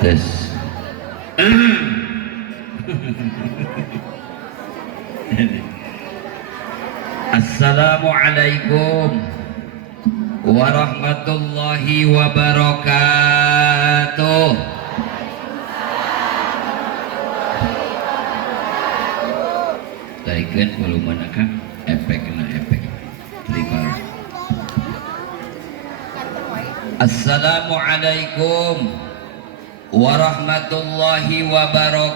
Tes. Assalamualaikum warahmatullahi wabarakatuh. Taikan volume nakah efek na efek tribal. Assalamualaikum warahmatullahi wabarakatuh.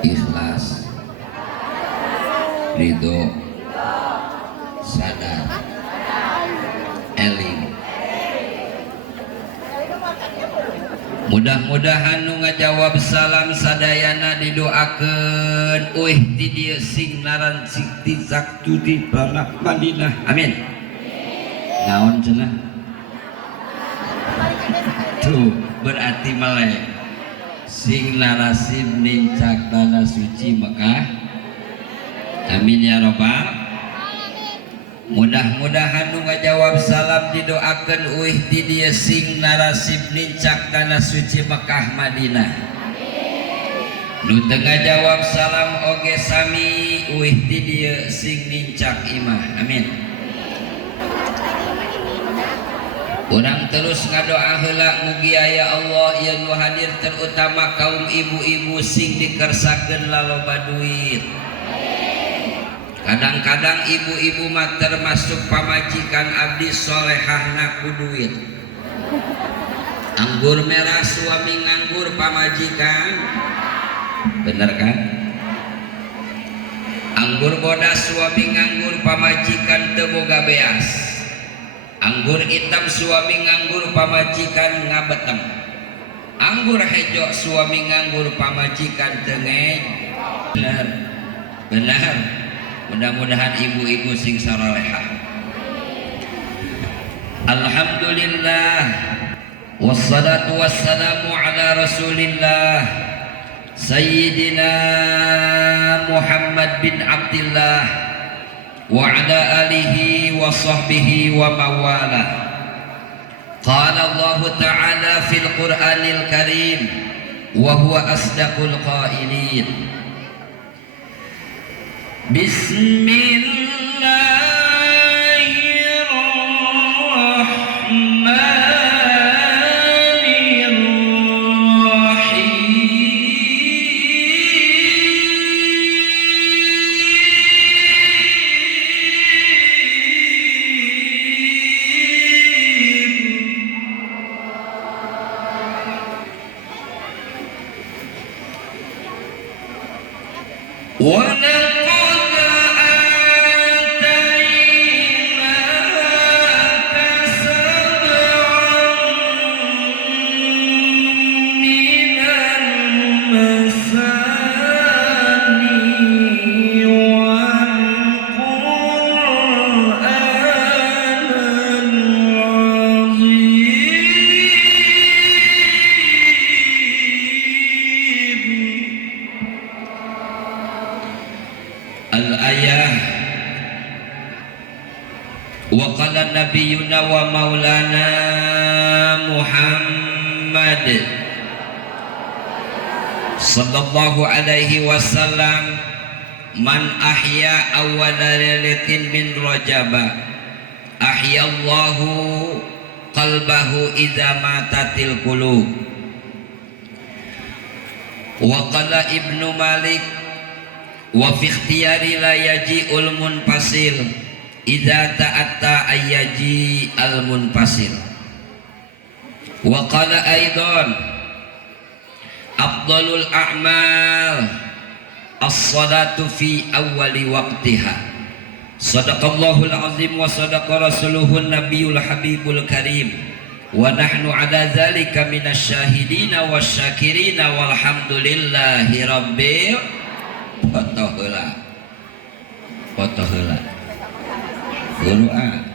Ikhlas, ridho, sadar, eling. Mudah-mudahan nu ngajawab salam sadayana didoakeun euih ti dieu sing ngaran Siti Sakti Banak Madinah. Amin. Naon cenah? Tuh berarti melek sing narasib nincak tanah suci Mekah. Amin ya robbal. Mudah-mudahan nu ngajawab salam didoakeun euih ti dieu sing narasib nincak tanah suci Mekah Madinah. Nu teu ngajawab salam oge sami euih ti dieu sing nincak imah. Amin. Urang terus ngadoa heula mugi aya Allah ieu nu hadir terutama kaum ibu-ibu sing dikersakeun laloba duit. Kadang-kadang ibu-ibu mah termasuk pamajikan abdi solehahna ku duit. Anggur merah suami nganggur pamajikan, bener kan? Anggur bodas suami nganggur pamajikan teu boga beas. Anggur hitam suami nganggur pamajikan ngabetem. Anggur hejo suami nganggur pamajikan teu ngej. Bener, bener. Mudah-mudahan ibu-ibu sing salehah. Alhamdulillah wassalatu wassalamu ala Rasulillah Sayyidina Muhammad bin Abdillah wa ala alihi wa sahbihi wa mawala. Qala Allah ta'ala fil Qur'anil Karim wa huwa asdaqul qailin. Nabiyuna wa maulana Muhammad sallallahu alaihi wasallam man ahya awwala lailatin min rajaba ahyallahu qalbahu idza matatil qulub. Wa qala Ibnu Malik wa fi ikhtiyari la yaji'ul munfasil idza ta'atta ayyaji al-munfasil. Wa qala aidan afdalul a'mal as-salatu fi awwali waqtiha. Sadaqallahul azim wa sadaqa rasuluhun nabiyul habibul karim wa nahnu ala dzalika minasyahidina wasyakirina walhamdulillahi rabbil foto heula doa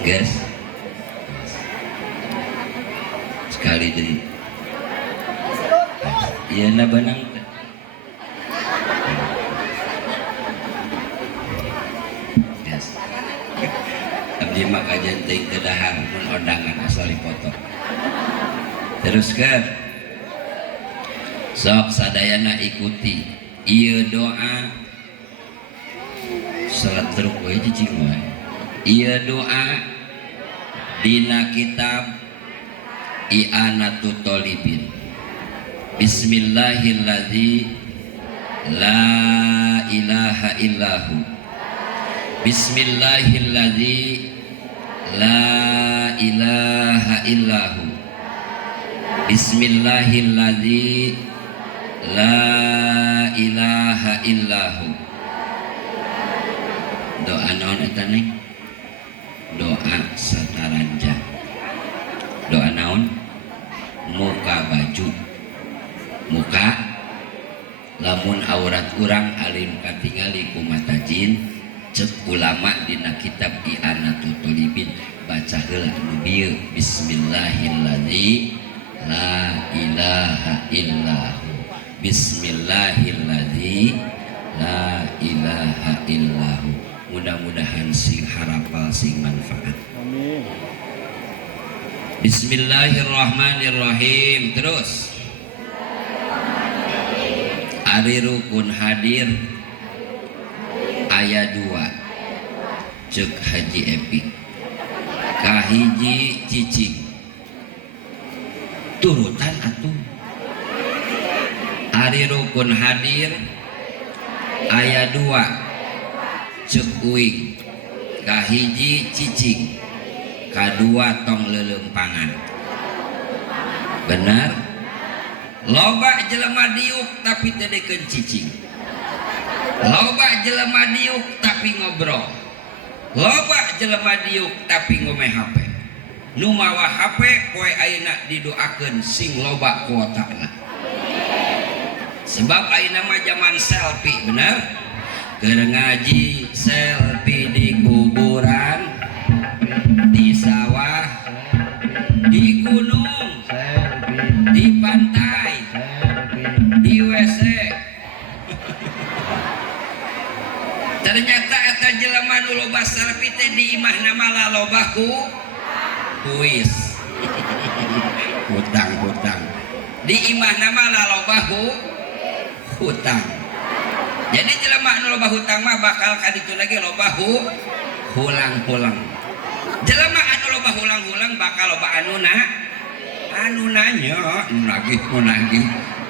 guys sekali jadi iya na benang di maka jenting kedahar mun undangan asal dipoto teruskan sok sadayana ikuti ieu doa salat teruk we cicing we ieu doa dina kitab I'anatut Thalibin Bismillahilladzi la ilaha illahu Bismillahilladzi la ilaha illahu Bismillahilladzi la ilaha illahu. Doa naon eta neng? Doa sataranja. Doa naon? Muka baju. Muka lamun aurat urang alim katingali ku mata jin cek ulama dina kitab I'anatut Thalibin baca heula nu dieu Bismillahilladzi la ilaha illahu Bismillahilladzi la ilaha illahu. Mudah-mudahan sing harapal sing manfaat. Amin. Bismillahirrahmanirrahim. Terus ari rukun hadir ayat 2 cek Haji Epi kahiji cicing turutan atuh ari rukun hadir ayat 2 cek uing kahiji cicing kadua tong lelempangan benar loba jelema diuk tapi teu deukeun cicing loba jelema diuk tapi ngobrol loba jelema diuk tapi ngomeh HP nu mawa HP poe ayeuna didoakeun sing loba kuotana sebab ayeuna mah zaman selfie bener keur ngaji selfie di kuburan di sawah di gunung di pantai di WC ternyata eta jelema nu loba selfie teh di imahna mah lalobaku kuis hutang di imahna mah lalobaku hutang jadi jelema nu loba hutang mah bakal kaditu lagi loba hulang-hulang jelema anu loba hulang-hulang bakal loba anu nanya nu nagih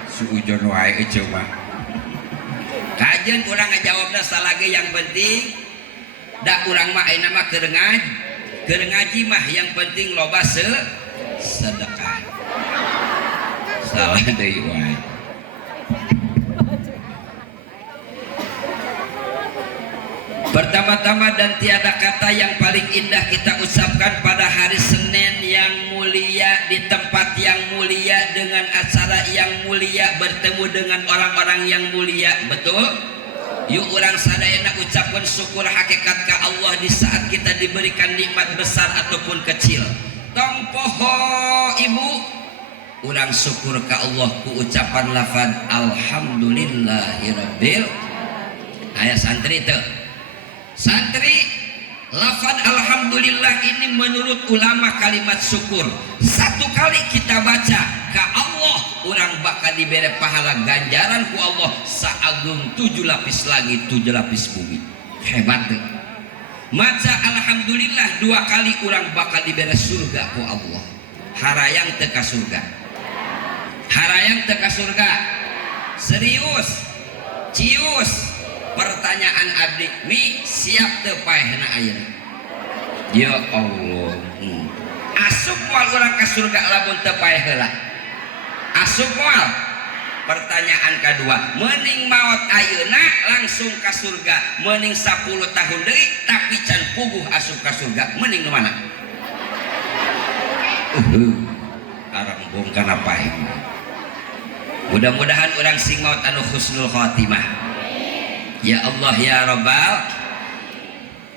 suujon wae coba kajen urang ngajawabna salage yang penting da urang mah ayeuna mah keur ngaji mah yang penting loba sedekah salah deui wae. Pertama-tama dan tiada kata yang paling indah kita ucapkan pada hari Senin yang mulia di tempat yang mulia dengan acara yang mulia bertemu dengan orang-orang yang mulia, betul? Yuk orang sadayana ucapkan syukur hakikat ke Allah di saat kita diberikan nikmat besar ataupun kecil. Tong poho ibu, orang syukur ke Allah ku ucapan lafaz alhamdulillahirabbil. Aya santri teu. Santri lafaz alhamdulillah ini menurut ulama kalimat syukur satu kali kita baca ke Allah orang bakal diberi pahala ganjaran ku Allah saagung 7 lapis langit 7 lapis bumi. Hebat deh. Maca alhamdulillah 2 kali orang bakal diberi surga ku Allah. Harayang teka surga. Harayang teka surga. Serius. Cius. Pertanyaan abdi mi siap teu paehna ayeuna ya Allah asup moal urang ka surga lamun teu paeh heula asup moal. Pertanyaan kedua mending maot ayeuna langsung ka surga mending 10 tahun deui tapi can puguh asup ka surga mending nu mana arang bongkana paeh. Mudah-mudahan urang sing maot anu husnul khotimah. Ya Allah ya Rabbal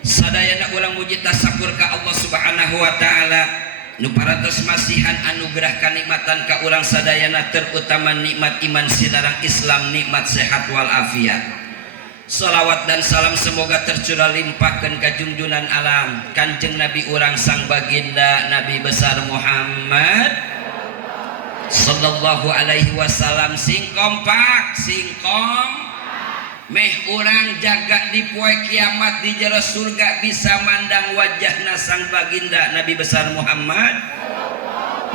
sadayana ulang muji tasakur ka Allah subhanahu wa ta'ala nu parantos masihan anugerah kanikmatan ka ulang sadayana terutama nikmat iman sidarang Islam nikmat sehat wal afiat Salawat dan salam semoga tercurah limpahkan ka junjunan alam Kanjeng Nabi urang sang baginda Nabi besar Muhammad sallallahu alaihi wasallam. Sing kompak singkom meh urang jaga di poe kiamat di jero surga bisa mandang wajahna sang baginda Nabi besar Muhammad.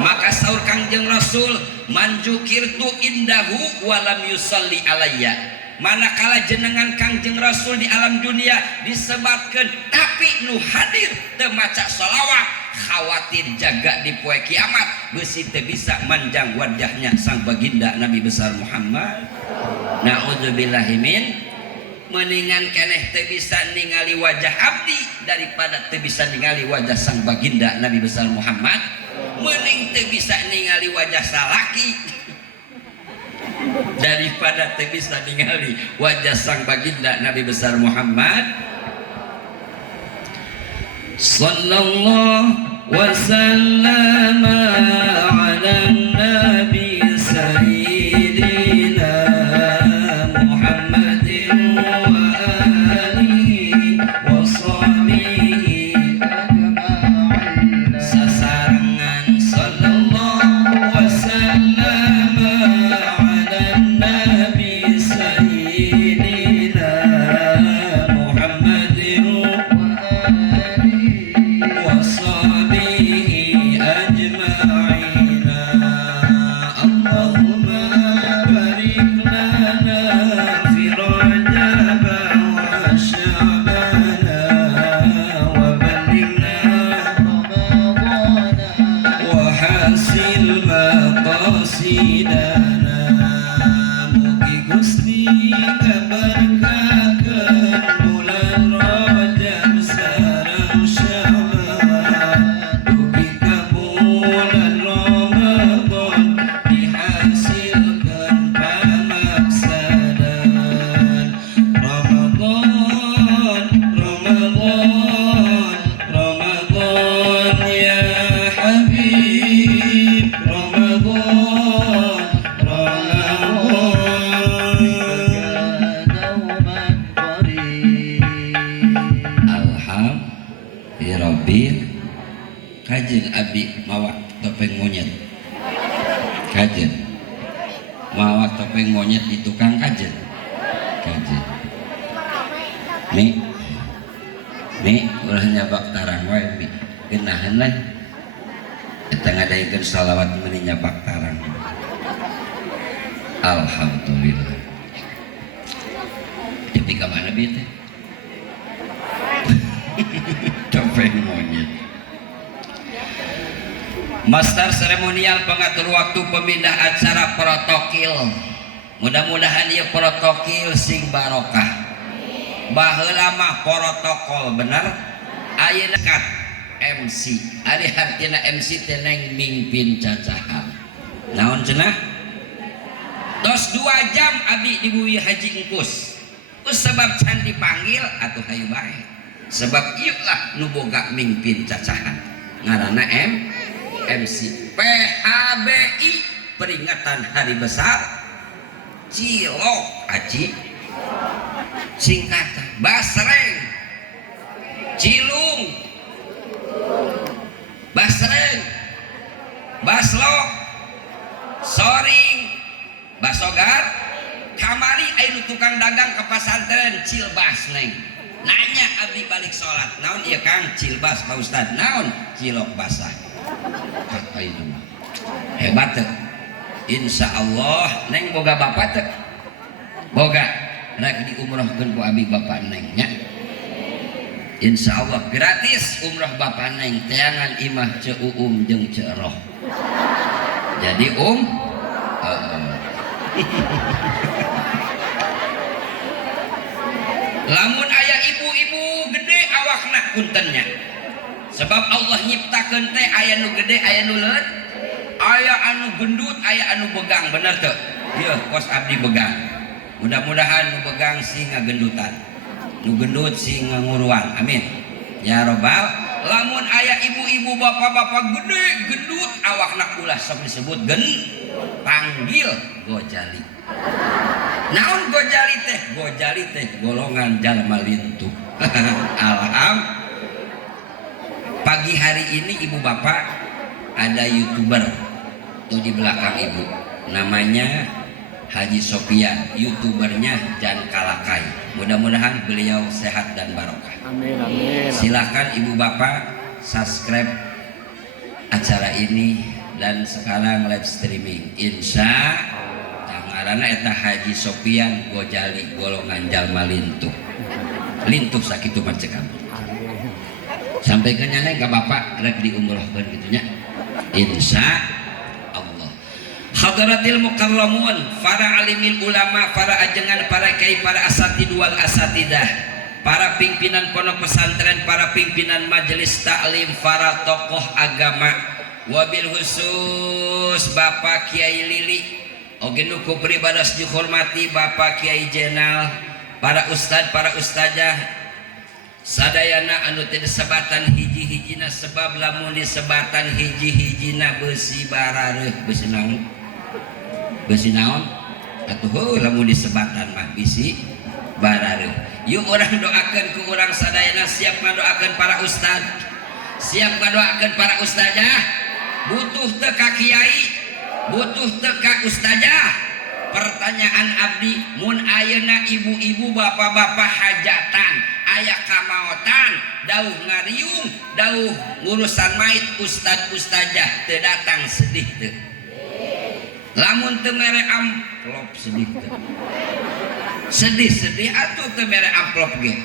Maka saur Kangjeng Rasul manjukirtu indahu walam yusalli alayya. Manakala jenengan Kangjeng Rasul di alam dunia disebabkan tapi nu hadir teu maca sholawat khawatir jaga di poe kiamat beusi teu bisa manjang wajahnya sang baginda Nabi besar Muhammad. Naudzubillahi min mendingan keneh teu bisa ningali wajah abdi daripada teu bisa ningali wajah sang baginda Nabi besar Muhammad. Mending teu bisa ningali wajah salaki daripada teu bisa ningali wajah sang baginda Nabi besar Muhammad sallallahu wasallam ala nabi sayyidina Muhammadin wa alihi wa sahbihi ajma'in. Sasarangan sallallahu wasallam ala nabi sayyidina Muhammadin wa sahbihi ajma'in. Allahumma barik lana fi Rajab wa Sya'ban wa ballighna Ramadan wa hasil maqasidana. Mugi Gusti kaberkakeun bulan Rajab sareng Sya'ban dugi ka bulan Ramadan dihasilkeun pamaksadan. Ramadan Ramadan Ramadan ya Habib Ramadan Alhamdulillah. Kajen abi mawa topeng monyet kajen mawa topeng monyet di tukang kajen mi ulah nyabak tarang wae mi geunaheun lah eta ngadaikeun shalawat meuni nyabak tarang. Alhamdulillah. Tapi ka mana bi teh topeng monyet. Master seremonial pengatur waktu pemindah acara protokil. Mudah-mudahan ieu protokil sing barokah. Baheula mah protokol bener. Ayeuna kat MC. Ari hartina MC teh neng mingpin cacahan. Naon cenah? Tos 2 jam abi dibuwi Haji Engkus. Us sebab can dipanggil atuh hayu bae. Sebab ieu lah nu boga mingpin cacahan. Ngaranna MC PHBI peringatan hari besar Cilok Aji singkatan Basreng Cilung Basreng Baslok Soring Basogar kamari aya tukang dagang ke pasantren Cilbas neng nanya abdi balik sholat naon ieu Kang Cilbas ka Ustad naon cilok basah hebat teh. Insya Allah neng boga bapak teh boga rek diumrohkeun ku abi bapak neng nya. Insya Allah gratis umroh bapak neng teangan imah ce uum jeung ce roh jadi lamun aya ibu-ibu gede awakna puntennya sebab Allah nyiptakeun teh aya nu gede aya nu leuit aya anu gendut aya anu begang bener teu ieu kos abdi begang. Mudah-mudahan nu begang sing ngagendutan nu gendut sing nguruan amin ya robbal. Lamun aya ibu-ibu bapak-bapak gede gendut awakna ulah sok disebut panggil gojali Naon gojali teh golongan jalma lintuh. Alham. Pagi hari ini ibu bapak ada YouTuber tuh di belakang ibu, namanya Haji Sofian, YouTubernya Jan Kalakai. Mudah-mudahan beliau sehat dan barokah. Amin, amin. Silahkan ibu bapak subscribe acara ini dan sekarang live streaming. Insya tangarana eta Haji Sofian Gojali golongan jalma lintuh sakitu mah cekam. Sampaikan nyana ke bapak rek diumrohkeun gitunya. Insya Allah. Hadratil mukarramun, para alimil ulama, para ajengan, para kiai, para asatid wal asatidah, para pimpinan pondok pesantren, para pimpinan majelis taklim, para tokoh agama, wabil khusus Bapak Kiai Lili, oge nu ku pribados dihormati Bapak Kiai Jenal, para ustad, para ustazah, sadayana anu teu disebatan hiji-hijina, sebab lamun disebatan hiji-hijina beusi barareuh, beusi naon? Beusi naon? Atuh lamun disebatan mah bisi barareuh. Yuk orang doakeun ku urang sadayana, siap ngadoakeun para ustad, siap ngadoakeun para ustazah, butuh teu ka kiai, butuh teu ka ustazah. Pertanyaan abdi, mun ayeuna ibu-ibu bapak-bapak hajatan, aya kamaotan, dauh ngariung, dauh ngurusan mait, ustad-ustazah teu datang, sedih teu? Lamun teu mere amplop sedih teu? Sedih atuh teu mere amplop ge.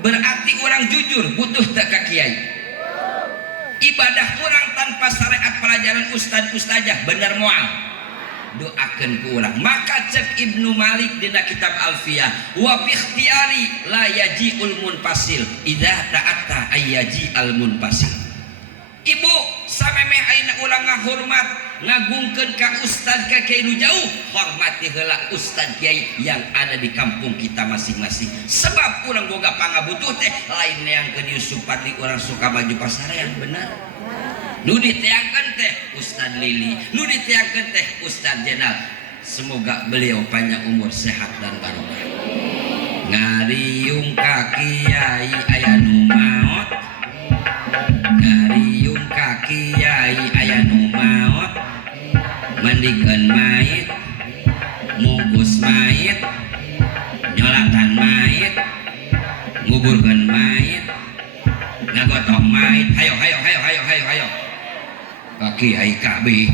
Berarti orang jujur butuh teu ka kiai. Ibadah urang tanpa syariat pelajaran ustad-ustazah bener moal. Doakeun ku urang. Maka cek Ibnu Malik dina kitab Alfiyah, wa fi ikhtiyari la yaji'ul munfasil idza ta'atta ayyaji al munfasil. Ibu samemeh ayeuna urang ngahormat ngagungkeun ka ustad ka kiai nu jauh, hormati heula ustad kiai yang ada di kampung kita masing-masing. Sebab urang boga pangabutuh teh lain neangkeun Yusuf Padli urang suka maju pasarean bener. Nu diteangkeun teh Ustad Lili, nu diteangkeun teh Ustad Jenal. Semoga beliau panjang umur, sehat dan barokah. Ngariung ka kiai aya nu maot, ngariung ka kiai aya nu maot, mandikeun mait, mungkus mait, nyolatan mait, nguburkeun mait, ngagotong mait. Hayo ka kiai kabeh.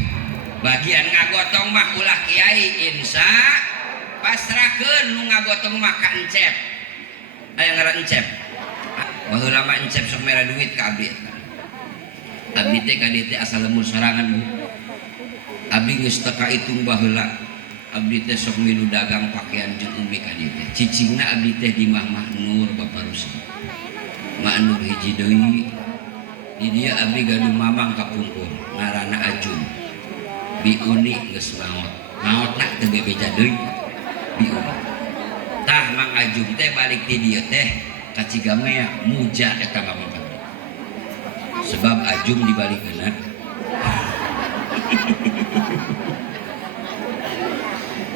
Bagian ngagotong mah ulah kiai, insya pasrahkeun nu ngagotong mah ka encep. Aya ngaran encep. Baheula mah encep sok mere duit ka abdi. Abdi teh ka dieu teh asal lemur sorangan, Bu. Abdi geus teu kaitung baheula. Abdi teh sok milu dagang pakaian jeung umi ka dieu teh. Cicingna abdi teh di Mah Nur Bapak Rusdi. Mak Nur hiji deui. Di dia abdi gaduh mamang kapungkur ngaranna Ajum. Bi Uni geus maotna teu bebeja deui Bi Uni. Tah Mang Ajum teh balik ti dieu teh ka Cigamea muja eta mamang. Sebab Ajum dibalikeunna.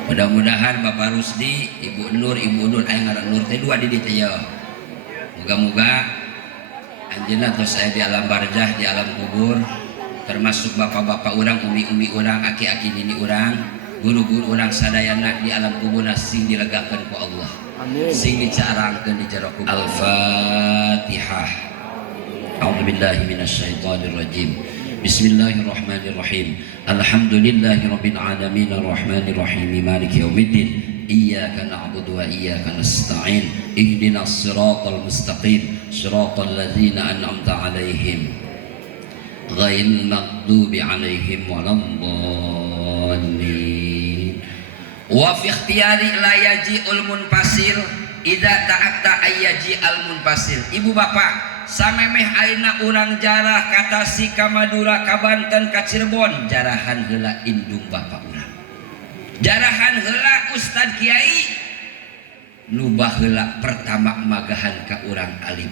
Mudah-mudahan Bapak Rusdi, Ibu Nur aya ngaran Nur teh dua di dieu teh ya. Moga-moga anjeunna tos aya di alam barzah, di alam kubur, termasuk bapak-bapak urang, umi-umi urang, aki-aki nini urang, guru-guru urang sadayana di alam kuburna sing dilegakeun ku Allah. Amin. Sing dicarangkeun di jero kubur. Al-Fatihah. A'udzubillahi minasyaitonir rajim. Bismillahirrahmanirrahim. Alhamdulillahirabbil alamin arrahmanir rahim maliki yaumiddin. Iyyaka na'budu wa iyyaka nasta'in. Ihdinas siratal mustaqim. Siratal ladzina an'amta 'alaihim ghairil maghdubi 'alaihim waladdallin. Wa fi ikhtiyari la yaji'ul munfasil idza ta'atta ayyaji al munfasil. Ibu bapak, samemeh ayeuna urang jarah ka Tasik, ka Madura, ka Banten, ka Cirebon, jarahan heula indung bapak urang. Jarahan heula Ustad Kiai nu baheula pertama magahan ka urang alim.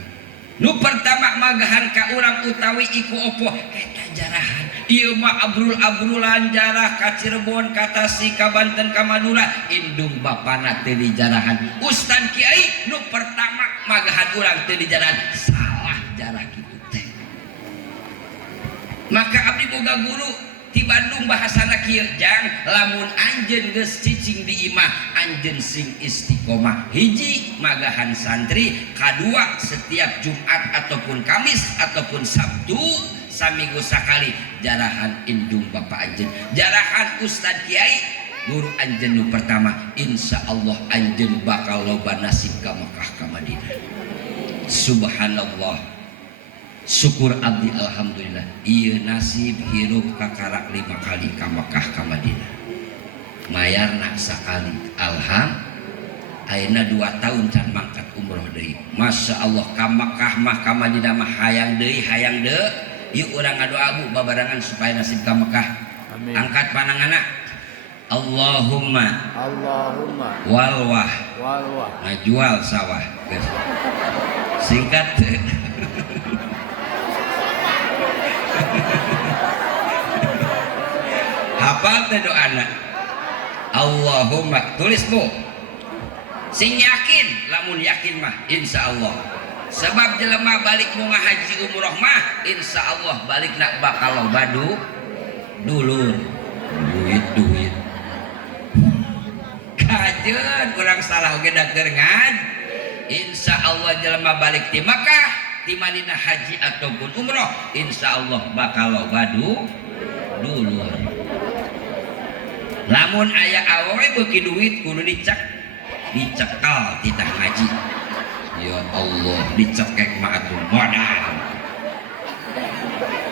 Nu pertama magahan ka urang utawi iku opo eta jarahan ieu mah abrul-abrulan jarah ka Cirebon ka Tasik ka Banten ka Madura indung bapana teu dijarahan Ustad Kiai nu pertama magahan urang teu dijarahan salah jarah kitu teh maka abdi boga guru di Bandung bahasana kieu jang lamun anjeun geus cicing di imah anjeun sing istiqomah hiji magahan santri kadua setiap Jumat ataupun Kamis ataupun Sabtu saminggu sakali jarahan indung bapak anjeun jarahan Ustad Kiai guru anjeun nu pertama insyaallah anjeun bakal loba nasib ka Mekah ka Madinah subhanallah syukur abdi alhamdulillah ieu nasib hirup kakarak 5 kali ka Mekah ka Madinah mayarna sakali alhamdulillah ayeuna 2 tahun can mangkat umroh deui masya Allah ka Mekah mah ka Madinah mah hayang deui yuk urang ngadoa bu babarangan supaya nasib ka Mekah amin angkat pananganna Allahumma walwah ngajual sawah singkat hafal teh doana Allahumma tulis bu sing yakin lamun yakin mah insyaallah sebab jelema balik mau ngahaji umroh mah insyaallah balik nak bakal loba dulur duit kajeun urang salah oge da keur ngan insyaallah jelema balik ti Makkah di Madinah haji ataupun umroh insyaallah bakal loba dulur lamun aya awewe beuki duit kudu dicekal titah ngaji ya Allah dicekek mah atuh modal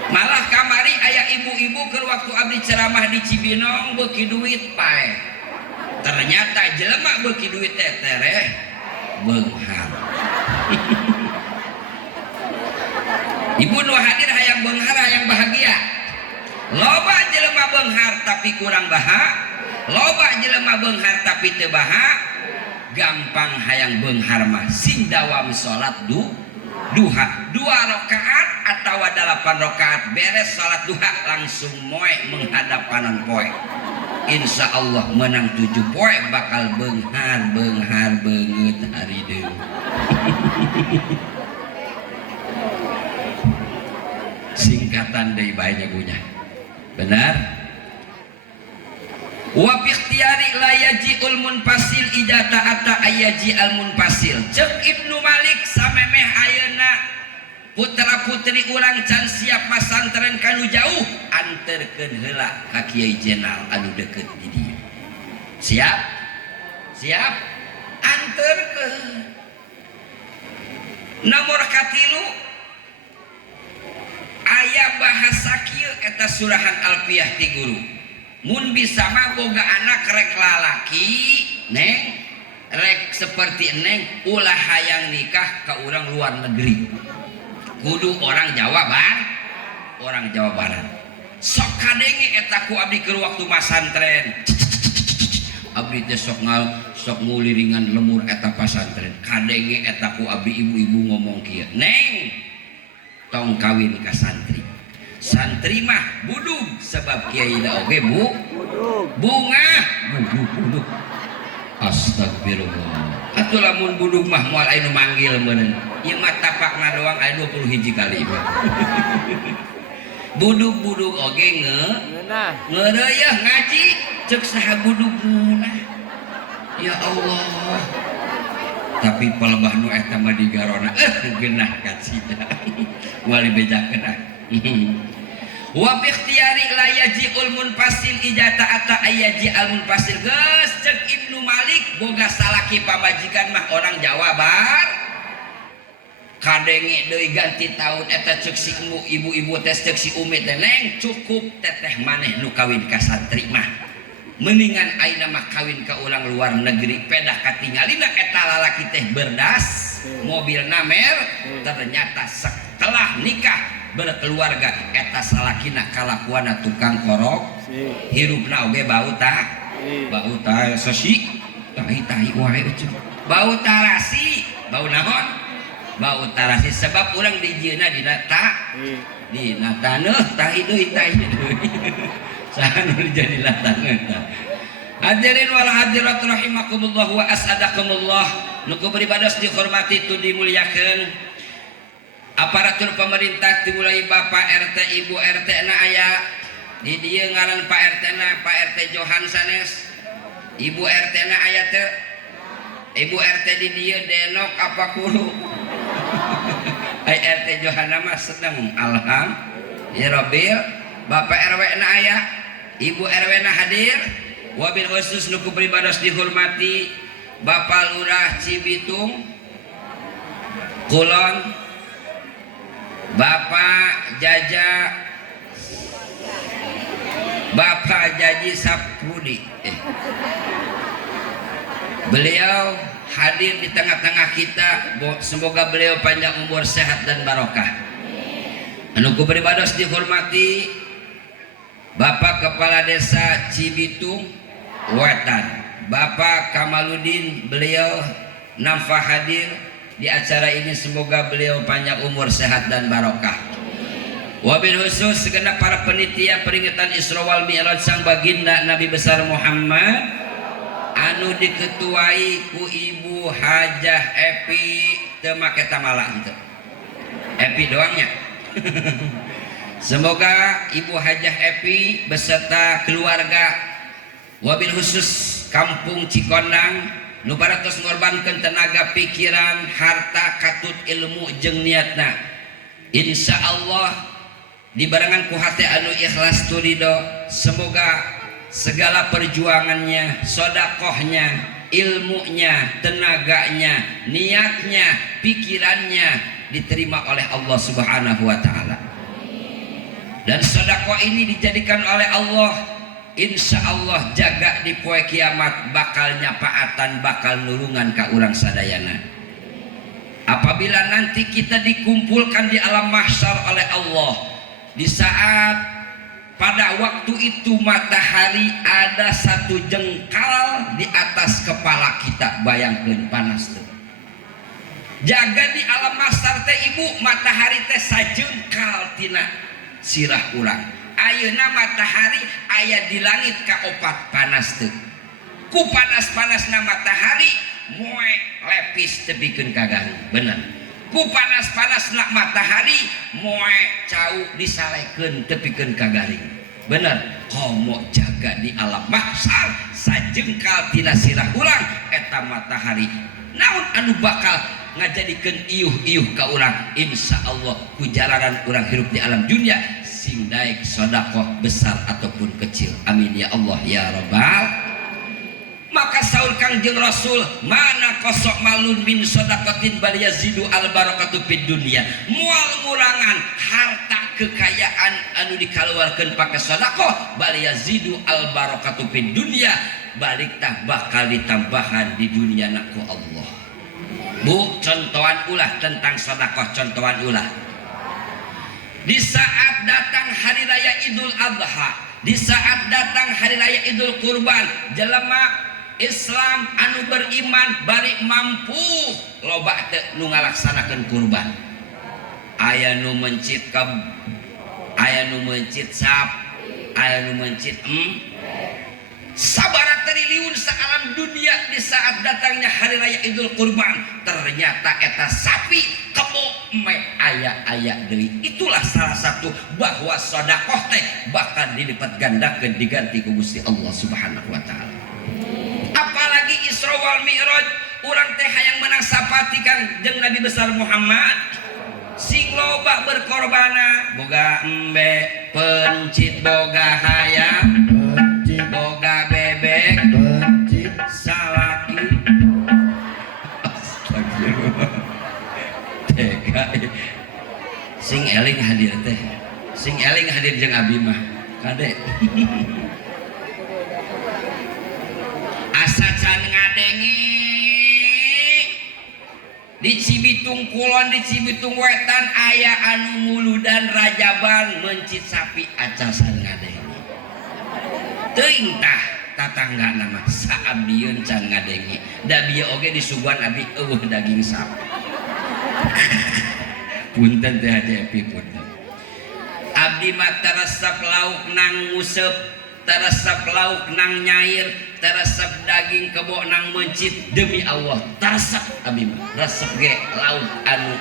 malah kamari aya ibu-ibu keur waktu abdi ceramah di Cibinong beuki duit pae ternyata jelema beuki duit teh tereh beunghar ibu nu hadir hayang beunghar hayang bahagia loba jelema beunghar tapi kurang loba jelema beunghar tapi teu gampang hayang beunghar mah sing dawam salat duha 2 rakaat atau 8 rakaat beres salat duha langsung moe menghadap kanan poe insyaallah menang 7 poe bakal beunghar beungeut hari deui singkatan deui bae nyagunya benar wa fi ikhtiyari la yaji'ul munfasil idza ta'ata ayaji al munfasil ceuk Ibnu Malik samemeh ayeuna putra putri urang can siap masantren kanu jauh anterkeun heula ka Kiai Jenal anu deukeut di dieu siap anterkeun nomor katilu aya bahasa kieu eta surahan alfiyah ti guru mun bisa mah boga anak rek lalaki neng rek seperti neng ulah hayang nikah ka urang luar negeri kudu orang Jawa Barat sok kadenge eta ku abdi keur waktu masantren abdi teh sok nguliringan lemur eta pasantren kadenge eta ku abdi ibu-ibu ngomong kieu neng tong kawin ka santri mah budug sebab kiai da oge bunga budug astagfirullah atuh lamun budug mah moal aya nu manggil meureun ieu mah tapakna doang aya 20 kali mah budug oge ngeureuh ngaji ceuk saha budug ngeunah ya Allah tapi pelebah nu eta mah digarona geunah ka cida wali bejakeun wa bi ikhtiyari la yaji'ul munfasil idza ta'ata ayaji al munfasil geus ceuk Ibnu Malik boga salaki pamajikan mah orang Jawa kadenge deui ganti taun eta ceuk si ibu-ibu teh ceuk si umi teh neng cukup teteh maneh nu kawin ka santri mah mendingan ayeuna mah kawin ka urang luar negeri pedah katingalina eta lalaki teh berdas mobilna mer ternyata setelah nikah berkeluarga eta salakina kalakuana tukang korok hirupna oge bau sesi tahi wae bau tarasi bau naon bau tarasi sebab orang di jieuna dina ta dina taneuh tah deui saha nu jadi taneuh tah. Hadirin wal hadirat rahimakumullah wa as'adakumullah, nu beribadah dihormati tu dimuliakeun. Aparatur pemerintah dimulai Bapak RT Ibu RT na aya di dieu ngaran Pak RT na Pak RT Johan sanes, Ibu RT na aya teu, Ibu RT di dieu denok apa kudu ai RT Johan mah sedang ya Rabbil. Bapak RW na aya, Ibu RW na hadir. Wabil khusus nu beribadah dihormati Bapak Lurah Cibitung Kulon, Bapak Jaji Saprudi. Beliau hadir di tengah-tengah kita. Semoga beliau panjang umur, sehat dan barokah. Anu beribadah dihormati Bapak Kepala Desa Cibitung Wetan, Bapak Kamaludin, beliau nampak hadir di acara ini. Semoga beliau panjang umur, sehat dan barokah. Wabil khusus segenap para panitia peringatan Isra wal Mi'raj sang baginda Nabi besar Muhammad anu diketuai ku Ibu Hajah Epi teu make tamala gitu. Epi doangnya. Semoga Ibu Hajah Epi beserta keluarga, wabil khusus Kampung Cikondang nu baratos ngorbankeun tenaga pikiran harta katut ilmu jeung niatna. Insya Allah dibarengan ku hati anu ikhlas turido. Semoga segala perjuangannya, sodakohnya, ilmunya, tenaganya, niatnya, pikirannya diterima oleh Allah Subhanahu wa ta'ala. Dan sodakoh ini dijadikan oleh Allah, insya Allah jaga di poe kiamat bakal nyapaatan, bakal nulungan ka urang sadayana. Apabila nanti kita dikumpulkan di alam mahsyar oleh Allah, di saat pada waktu itu matahari ada 1 jengkal di atas kepala kita, bayangkeun panas tuh. Jaga di alam mahsyar teh Ibu, matahari teh sajengkal tina sirah urang. Ayeuna matahari aya di langit kaopat panas teu. Ku panas-panasna matahari moe lepis tebikeun ka garing. Bener. Ku panas-panasna matahari moe cau disalekeun tepikeun ka garing. Bener. Komo jaga di alam mahsyar sajengkal tina sirah urang eta matahari. Naon anu bakal ngajadikeun iuh-iuh ka urang? Insyaallah ku jalanan urang hirup di alam dunia sing daek sodakoh besar ataupun kecil. Amin ya Allah ya Rabbal. Maka saur Kangjeng Rasul, mana kosok malun min sodakotin bal yazidu al barakatu fid dunya. Moal ngurangan harta kekayaan anu dikaluarkeun pake sodakoh bal yazidu al barakatu fid dunya, balik tah bakal ditambahan di dunia ku Allah. Bu, contohan ulah tentang sodakoh, contohan ulah. Di saat datang hari raya Idul Adha, di saat datang hari raya Idul Kurban, jelema Islam anu beriman bari mampu loba teu nu ngalaksanakeun kurban. Aya nu mencit aya nu mencit sap, aya nu mencit sabara triliun saalam dunia. Di saat datangnya hari raya Idul Kurban, ternyata eta sapi kebo me aya deui. Itulah salah satu bahwa sedekah teh bahkan dilipat gandakeun diganti ku Gusti Allah Subhanahu wa taala. Apalagi Isra wal Mi'raj, urang teh hayang menang sapati Kang jeung Nabi besar Muhammad. Sing loba berkorbana, boga embe, pencit boga hayam, boga bebek, salaki. Tega. Sing eling hadir teh. Sing eling hadir jeung abi mah. Kade. Asa can ngadengi. Di Cibitung Kulon, di Cibitung Wetan aya anu muludan rajaban mencit sapi acasan ngadengi. Teuing tah tatangga nama saabdieun can ngadengi. Da bieu oge disuguhan abi eueuh daging sapi. Punten teh Haji Epi punten. Abdi mah taresep lauk nang nguseup, taresep lauk nang nyair, taresep daging kebo nang mencit demi Allah. Taresep abdi mah resep ge lauk anu.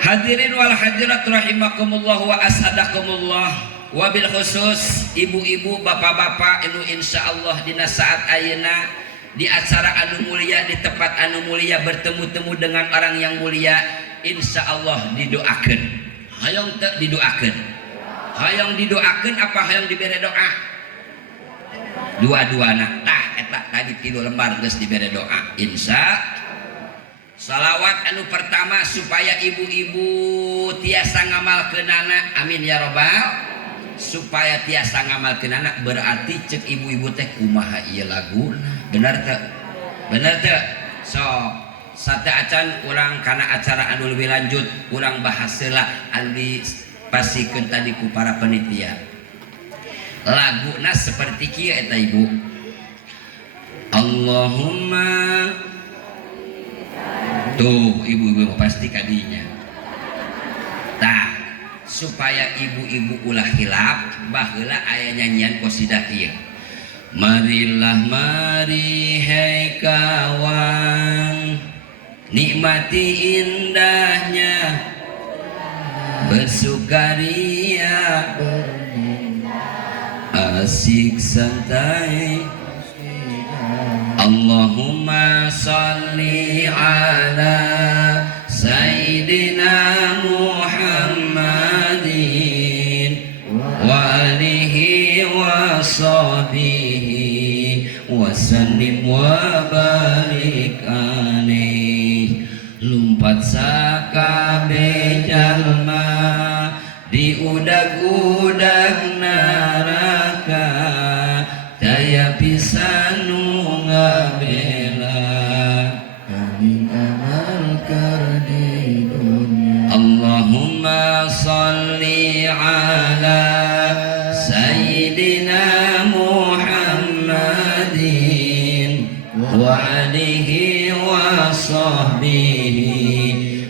Hadirin wal hadirat rahimakumullah wa asadakumullah. Wabil khusus ibu-ibu bapak-bapak anu insyaallah dina saat ayeuna di acara anu mulia, di tempat anu mulia, bertemu-temu dengan orang yang mulia, insyaallah didoakeun. Hayang teu didoakeun? Hayang didoakeun apa hayang dibere doa? Dua-duana. Tah eta tadi 3 lembar geus dibere doa. Salawat anu pertama supaya ibu-ibu tiasa ngamalkeunana, amin ya robbal. Supaya tiasa ngamalkeunana berarti cek ibu-ibu teh kumaha ieu laguna. Bener teu? Bener teu? So sate acan urang kana acara anu lebih lanjut urang bahas heula anu dipasikeun tadi ku para panitia. Laguna seperti kieu eta ibu. Allahumma tuh ibu-ibu pasti kadinya. Tah supaya ibu-ibu ulah hilap baheula aya nyanyian qasidah ieu. Marilah mari hai kawan, nikmati indahnya bersukaria, asik santai. Allahumma salli ala Sayyidina Muhammadin wa alihi wa sahbihi wa sallim wa barik alaih. Lumpat sakabe jalma di udag-udag neraka, daya pisan nu ngabela kami amal kardi dunia. Allahumma salli ala Sayyidina Muhammadin wa alihi wa sahbihi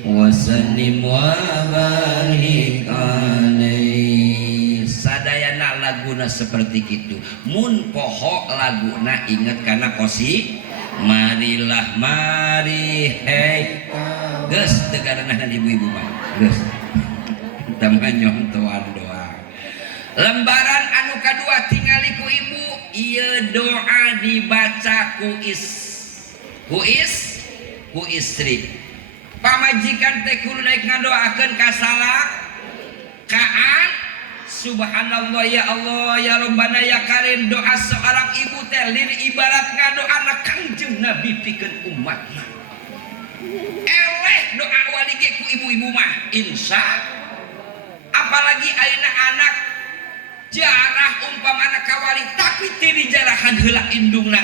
wa sallim wa barik alaih. Sadayana laguna seperti itu. Mun poho laguna inget kana kosi. Marilah mari hei geus teu garenahna ibu-ibu mah geus kita mah nyontohan doa. Lembaran anu kadua tingali ku ibu, ieu doa dibaca ku istri. Pamajikan teh kudu daek ngadoakeun ka salah kaan. Subhanallah ya Allah ya Rabbana ya Karim. Doa seorang ibu teh lir ibarat ngadoana Kangjeng Nabi pikeun umatna. Eleh doa wali ge ku ibu-ibu mah insya. Apalagi ayeuna anak jarah umpamana kawali tapi teu dijarahan heula indungna.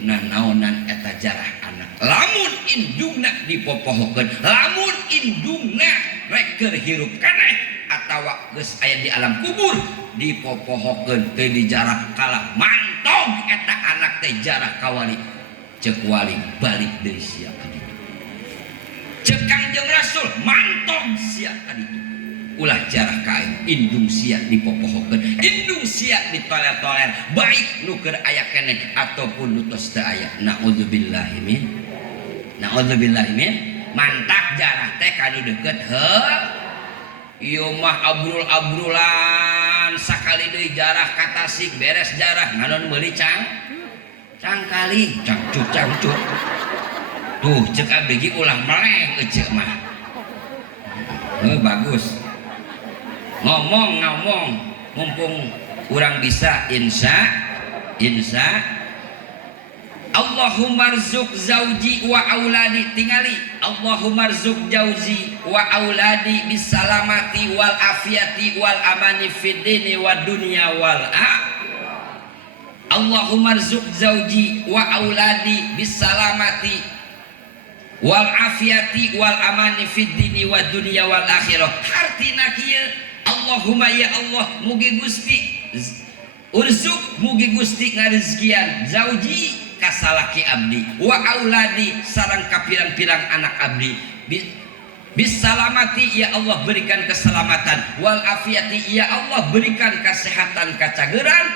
Naonan eta jarah anak. Lamun indungna dipopohokeun, lamun indungna rek keur hirup keneh atawa geus aya di alam kubur dipopohokeun teu dijarah kalah mantong eta anak teh jarah kawali ceuk wali balik deui sia kaditu. Ceuk Kangjeng Rasul mantong sia kaditu. Ulah jarah ka indung sia dipopohokeun, indung sia ditoler-toler baik nu keur aya keneh ataupun nu tos teu aya. Naudzubillahi min. Naudzubillahi min. Mantak jarah teh kanu deukeut heuh. Ieu mah abrul-abrulan sakali deui jarah ka Tasik beres jarah nganon meuli cangkali cangcut. Tuh ceuk abdi ge ulah meleng ceuk mah. Bagus. Ngomong mumpung urang bisa insya Allahumma rzuq zauji wa auladi. Tingali Allahumma rzuq jauzi wa auladi bisalamati wal afiyati wal amani fid dini wad dunya wal Allahumma rzuq zauji wa auladi bisalamati wal afiyati wal amani fid dini wad dunya wal akhirah. Hartina kieu Allahumma ya Allah mugi Gusti urzuk mugi Gusti ngarezkian zauji kasalaki abdi wa auladi sareng kapirang-pirang anak abdi bisalamati ya Allah berikan keselamatan wal afiati ya Allah berikan kesehatan kacageran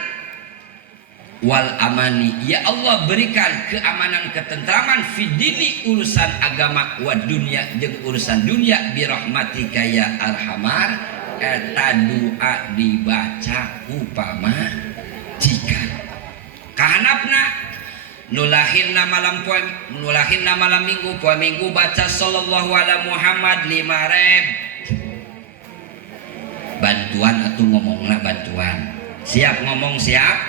wal amani ya Allah berikan keamanan ketentraman fidini urusan agama wa dunia jeung urusan dunia birahmatika ya arhamar eta doa dibaca upama jika kahanapna nulahinna malam minggu poe minggu baca sallallahu ala Muhammad 5.000 bantuan atau ngomongna bantuan siap ngomong siap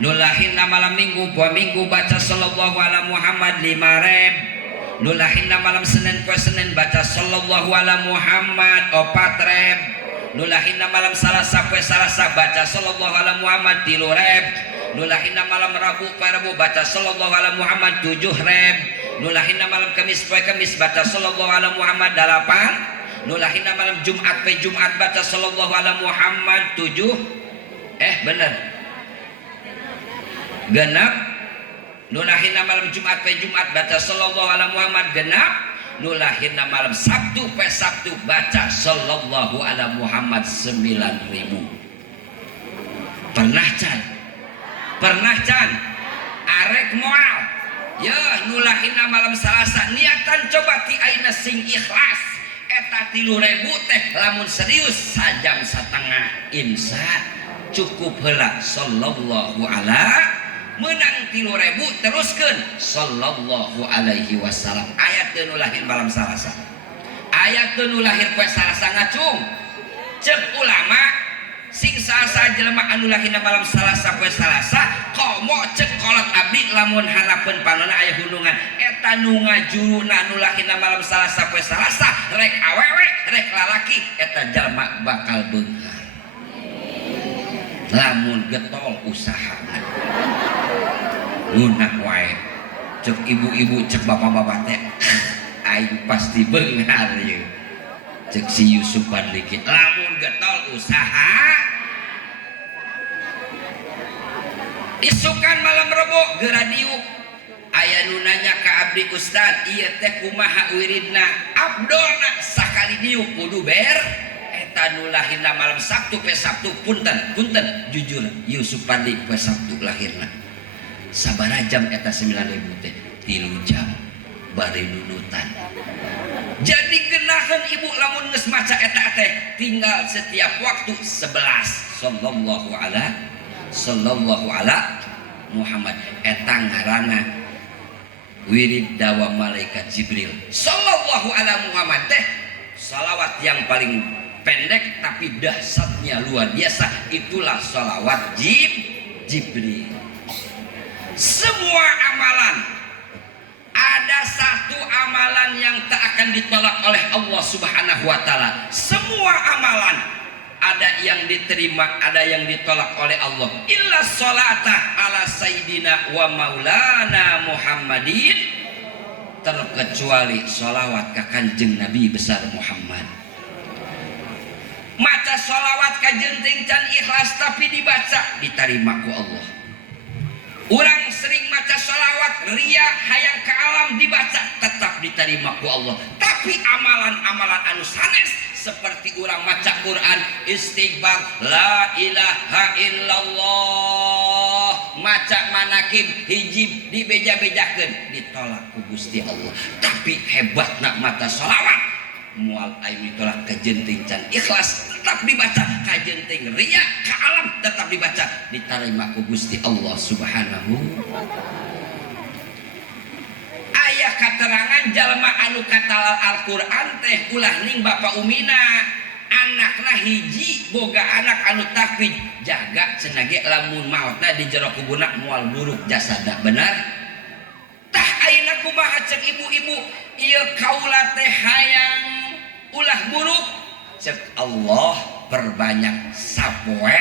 nulahinna malam minggu poe minggu baca sallallahu ala Muhammad 5.000 nulahinna malam Senin poe Senin baca sallallahu ala Muhammad 4.000 nulahinna malam Salasa poe Salasa baca sallallahu ala Muhammad 3.000 nulahinna malam Rabu poe Rabu baca sallallahu ala Muhammad 7.000 nulahinna malam Kamis poe Kamis baca sallallahu ala Muhammad 8 nulahinna malam Jumat poe Jumat baca sallallahu ala Muhammad 7 bener genap nulahinna malam Jumat poe Jumat baca sallallahu ala Muhammad genap nulahinna malam Sabtu poe Sabtu baca sallallahu ala Muhammad 9.000 pernah can arek moal ya nulahinna malam Salasa niatan coba ti aina sing ikhlas eta 3.000 teh lamun serius sajam satengah insya cukup heula sallallahu ala menang 3.000 teruskeun sallallahu alaihi wasallam ayat teu lahir malam Salasa ayat teu lahir poe Salasa ngacung ceuk ulama sing salasa jelema anu lahirna malam Salasa poe Salasa komo cek kolot abdi lamun harapeun panonna aya hulungan eta nu ngajuruna anu lahirna malam Salasa poe Salasa rek awewe rek lalaki eta jalma bakal beunghar lamun getol usahana lunak wae cek ibu-ibu cek bapak-bapak teh aing pasti beunghar ieu cek si Yusuf Padliki lamun getol usaha isukan malam Rebo geradiuk aya nu nanya ka abdi ustad ieu teh kumaha wiridna abdona sakali diuk kudu ber eta nu lahirna malam Sabtu pe Sabtu punten jujur Yusuf Padli pe Sabtu lahirna sabaraha jam eta 9.000 teh 3 jam bari nunutan jadi genahan ibu lamun geus maca eta teh tinggal setiap waktu 11 sallallahu ala Muhammad eta ngaranna wirid dawa malaikat Jibril sallallahu ala Muhammad teh salawat yang paling pendek tapi dahsyatnya luar biasa itulah salawat Jibril semua amalan ada satu amalan yang tak akan ditolak oleh Allah Subhanahu wa taala. Semua amalan ada yang diterima, ada yang ditolak oleh Allah. Illa sholata ala sayyidina wa maulana Muhammadin, terkecuali sholawat ka Kanjeng Nabi besar Muhammad. Maca sholawat ka jenting can ikhlas tapi dibaca diterima ku Allah. Orang sering maca sholawat ria hayang ke alam dibaca tetap diterima ku Allah. Tapi amalan-amalan anu sanes seperti orang maca Quran istighfar la ilaha illallah maca manakib hijib dibeja-bejakeun ditolak ku Gusti Allah. Tapi hebat nak maca sholawat mual aing ditolak ka jenting can ikhlas tetap dibaca, ka jenting ria ka alam tetap dibaca diterima ku Gusti Allah Subhanahu. Aya katerangan jalma anu katalal Al-Qur'an teh ulah ning bapa umina anakna hiji boga anak anu takfid jaga cenah lamun maotna di jero kubuna moal buruk jasada benar tah ayeuna kumaha cek ibu-ibu ieu kaula teh hayang ulah buruk cek Allah perbanyak sapoe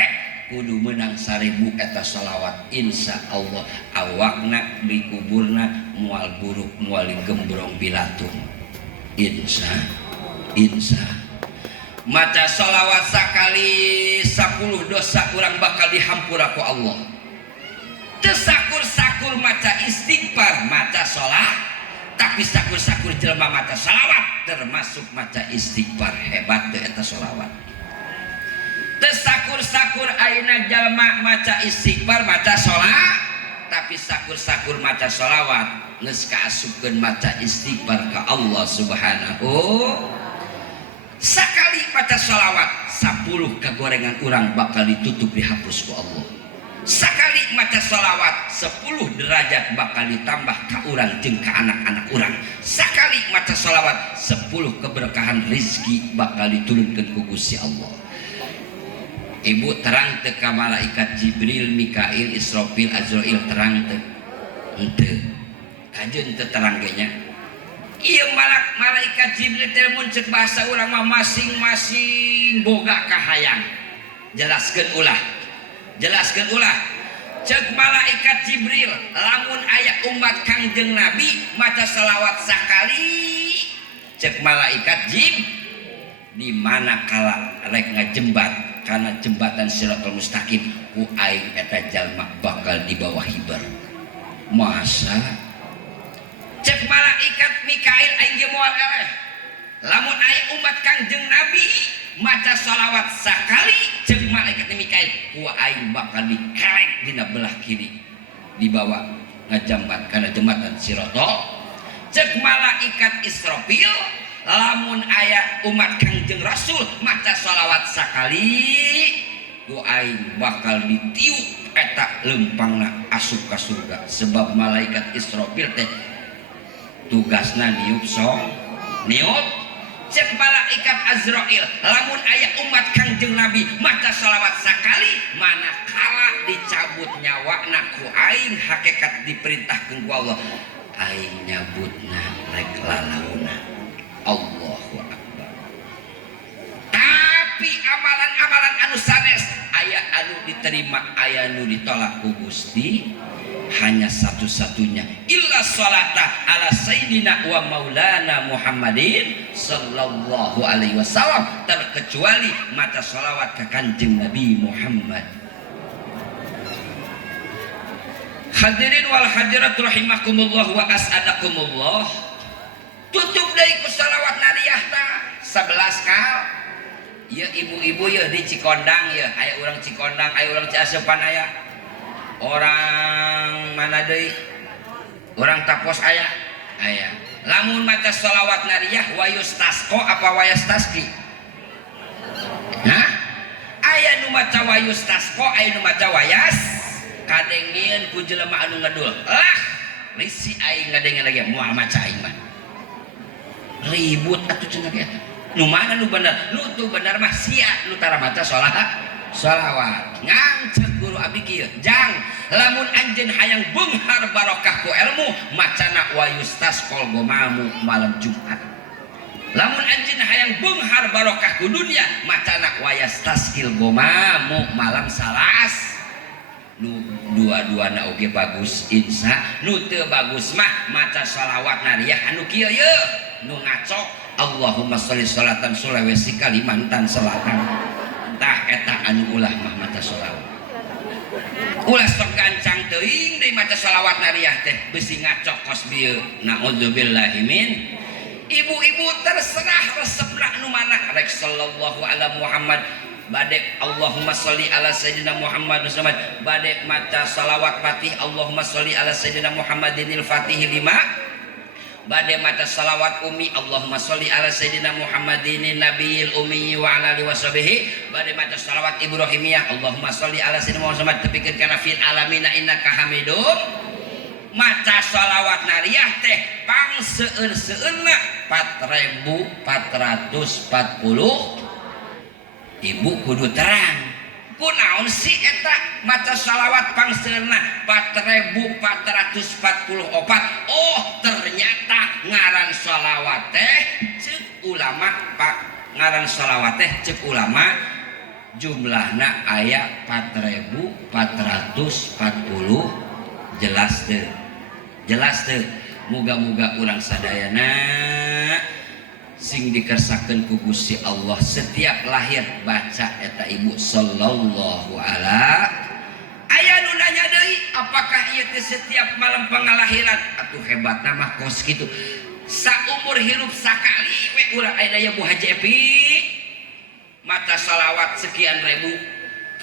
kudu menang 1000 eta sholawat insya Allah awakna di kuburna mual buruk mual gembrong bilatung insya maca sholawat sakali 10 dosa urang bakal dihampura ku Allah. Tesakur-sakur maca istighfar sakur-sakur jelema maca salawat termasuk maca istighfar. Hebat teh eta salawat. Teu sakur-sakur ayeuna jalma maca istighfar maca salat, tapi sakur-sakur maca salawat geus kaasupkeun maca istighfar ka Allah Subhanahu. Sakali maca salawat 10 kagorengan urang bakal ditutup dihapus ku Allah. Sakali maca salawat 10 derajat bakal ditambah ka urang jeung ka anak-anak urang. Sakali maca salawat 10 keberkahan rezeki bakal diturunkeun ku Gusti Allah. Ibu terang teu ka malaikat Jibril, Mikail, Israfil, Azrail terang teu? Henteu. Kajeun teu terang ge nya. Ieu malaikat Jibril teh mun ceuk bahasa urang mah masing-masing boga kahayang. Jelaskeun ulah. Cek malaikat Jibril lamun aya umat Kangjeng Nabi maca salawat sakali, cek malaikat Jibril di mana kala rek ngajembat kana jembatan Siratal Mustaqim ku aing eta jalma bakal di bawah hiber. Masa cek malaikat Mikail aing ge moal eleh lamun aya umat Kangjeng Nabi maca salawat sakali, cek malaikat Mikail ku aing bakal dikerek dina belah kiri dibawa ngajambat kana jembatan Siratal. Cek malaikat Israfil lamun aya umat Kangjeng Rasul maca salawat sakali, ku aing bakal ditiup eta lempangna asup ka surga. Sebab malaikat Israfil teh tugasna niup niup. Cek malaikat Azrail lamun aya umat Kangjeng Nabi maca salawat sakali, manakala dicabut nyawakna ku aing hakikat diperintahkeun ku Allah, aing nyabutna rek lalauna. Allahu Akbar. Tapi amalan-amalan anu sanes aya anu diterima, aya anu ditolak ku Gusti. Hanya satu-satunya illa salata ala sayyidina wa maulana Muhammadin sallallahu alaihi wasallam, terkecuali maca salawat ke Kanjeng Nabi Muhammad. Hadirin wal hadirat rahimakumullah wa as'adakumullah. Tutup deui ku salawat nariyah ta 11 kal. Ya ibu-ibu ya di Cikondang ya, aya urang Cikondang, aya urang Ciasepan, aya orang mana deui? Orang Tapos aya. Lamun maca shalawat nariyah wayustasqo apa wayastaski? Hah? Aya nu maca wayustasqo, aya nu maca wayas kadengieun ku jelema anu ngedul. Risi aing ngadengeun lagi moal maca aing mah. Ribut atuh cenah eta. Nu mana nu bener? Nu tuh bener mah sia nu tara maca shalawat. Ngancek guru abdi kieu, jang lamun anjeun hayang beunghar barokah ku ilmu macana wayustasqol gomamu malam Jumat. Lamun anjeun hayang beunghar barokah ku dunia macana wayastaskil gomamu malam Salas. Nu dua-duana oge bagus insya, nu teu bagus mah maca shalawat nariyah anu kieu ye nu ngaco Allahumma sholli sholatan sulawesi Kalimantan Selatan. Tah eta anu ulah mah maca shalawat. Ulah sok gancang teuing deui maca shalawat nariyah teh beusi ngacokos bieu. Naudzubillahi min. Ibu-ibu terserah resepna anu manah rek sallallahu ala Muhammad bade Allahumma sholli ala sayyidina Muhammad Muhammad bade maca shalawat Fatih Allahumma sholli ala sayyidina Muhammadinil Fatih 5 bade maca shalawat umi Allahumma sholli ala sayyidina Muhammadin nabiyil ummi wa ala alihi washabihi bade maca shalawat Ibrahimiyah Allahumma sholli ala sayyidina Muhammad tepikeun kana fil alamin innaka Hamidum. Maca shalawat nariyah teh pang seueur-seueurna 4440. Ibu kudu terang kunaon sih eta maca shalawat pang seueurna 4444. Oh ternyata ngaran shalawat teh ceuk ulama ngaran shalawat teh ceuk ulama jumlahna aya 4440. jelas teu muga-muga urang sadayana sing dikersakeun ku Gusti Allah setiap lahir baca eta ibu sallallahu ala. Aya nu nanya deui apakah ieu teh setiap malam pangalahiran? Atuh hebatna mah kos kitu. saumur hirup sakali we urang aya daya Bu Haji Epi maca salawat sekian ribu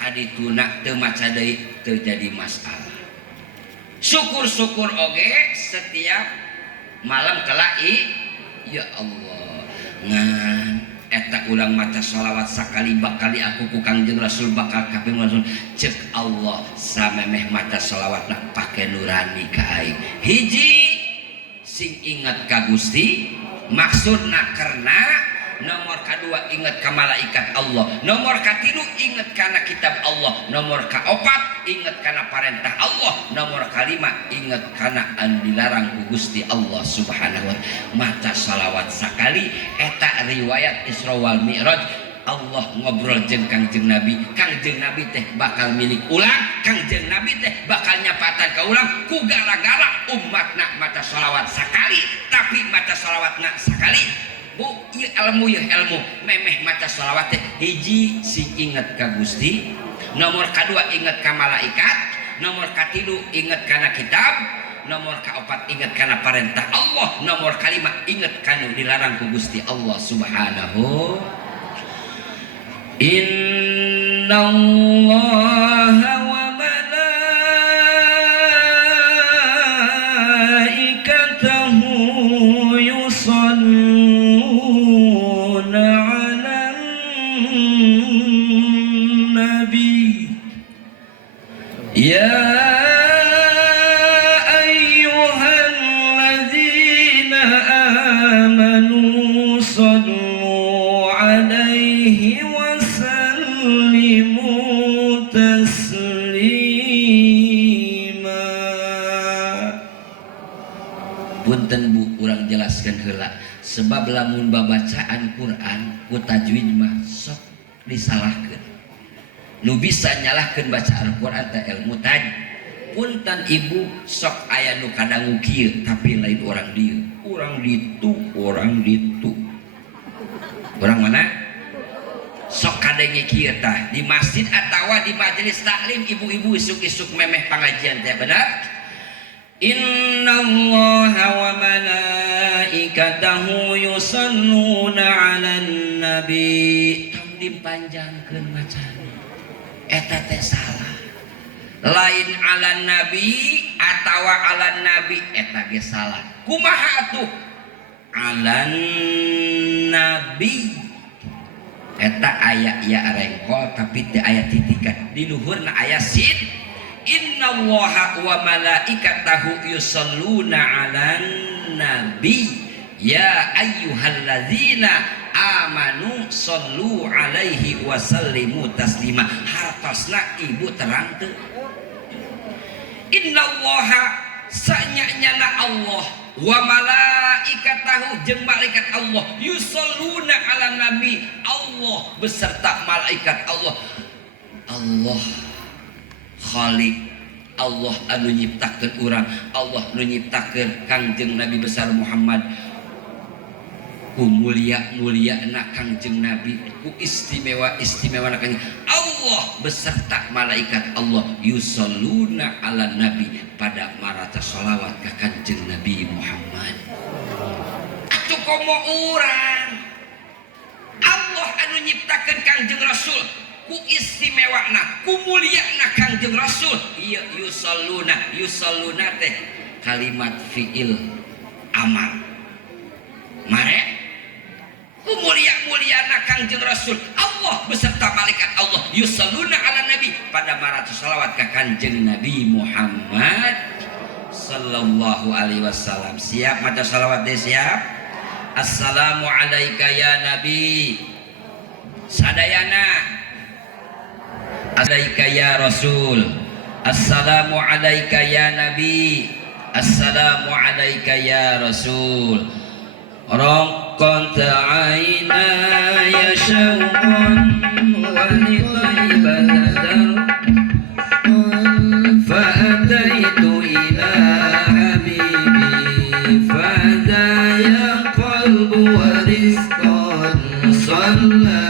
kadituna teu maca deui teu jadi masalah. Syukur-syukur oge setiap malam kelai ya Allah ngan eta ulang maca salawat sakali bakali aku ku Kangjeng Rasul bakal kaping Rasul cek Allah samemeh maca salawatna pake nurani ka aing hiji sing ingat ka Gusti maksudna karena nomor kedua ingat ka malaikat Allah nomor katilu ingat kana kitab Allah nomor kaopat ingat kana perintah Allah nomor kalima ingat kana anu dilarang ku Gusti Allah subhanahu wa ta'ala maca salawat sakali eta riwayat Isra wal Mi'raj Allah ngobrol jeung Kangjeng Nabi teh bakal milik ulang Kangjeng Nabi teh bakal nyapatan ka ulang ku gara-gara umatna maca salawat sakali tapi maca salawatna sakali bu ieu ilmu memeh maca salawat teh hiji sing inget ka Gusti nomor kedua inget ka malaikat nomor katilu inget kana kitab nomor kaopat inget kana perintah Allah nomor kalima inget kanu dilarang ku Gusti Allah subhanahu. Innallaha wa malaikatahu yusalluna 'alan nabi ya ayyuhalladzina amanu sallu 'alaihi punten Bu urang jelaskan heula sebab lamun babacaan Quran ku tajwid mah sok disalahkeun nu bisa nyalahkeun baca Al-Qur'an teh ilmu tajwid punten Ibu sok aya nu kadangu kieu tapi lain orang dieu urang ditu urang mana sok kadenge kieu tah di masjid atawa di majelis taklim ibu-ibu isuk-isuk memeh pengajian teh benar. Innallaha wa malaikatahu yusalluna 'alan nabi tong dipanjangkeun macana eta teh salah lain 'alan nabi atawa 'alan nabi eta ge salah kumaha atuh 'alan nabi eta aya ya rengkol tapi teu aya titikan di luhurna aya sin. Innallaha wa malaikatahu yusalluna 'alan nabi ya ayyuhalladzina amanu sallu 'alaihi wa sallimu taslima hartosna ibu terang teu innallaha sanyanyana Allah wa malaikatahu jeung malaikat Allah yusalluna 'alan nabi Allah beserta malaikat Allah Khalik Allah anu nyiptakeun urang Allah nu nyiptakeun Kangjeng Nabi besar Muhammad ku mulia-muliana Kangjeng Nabi ku istimewa-istimewana Kangjeng Allah beserta malaikat Allah yusalluna 'alan nabi pada marata sholawat ka Kangjeng Nabi Muhammad atuh komo urang Allah anu nyiptakeun Kangjeng Rasul ku istimewana ku muliana Kangjeng Rasul ieu yusalluna teh kalimat fiil amar mare ku muliana Kangjeng Rasul Allah beserta malaikat Allah yusalluna 'alan nabi pada maratu salawat ka Kangjeng Nabi Muhammad sallallahu alaihi wasallam. Siap maca salawat deh siap. Assalamu alayka ya nabi sadayana alaika ya Rasul assalamu alaika ya Nabi assalamu alaika ya Rasul raqqat aina ya syauqan wa litaibatal fa ataitu ila habibi fa ya qalbu wa rizqan salla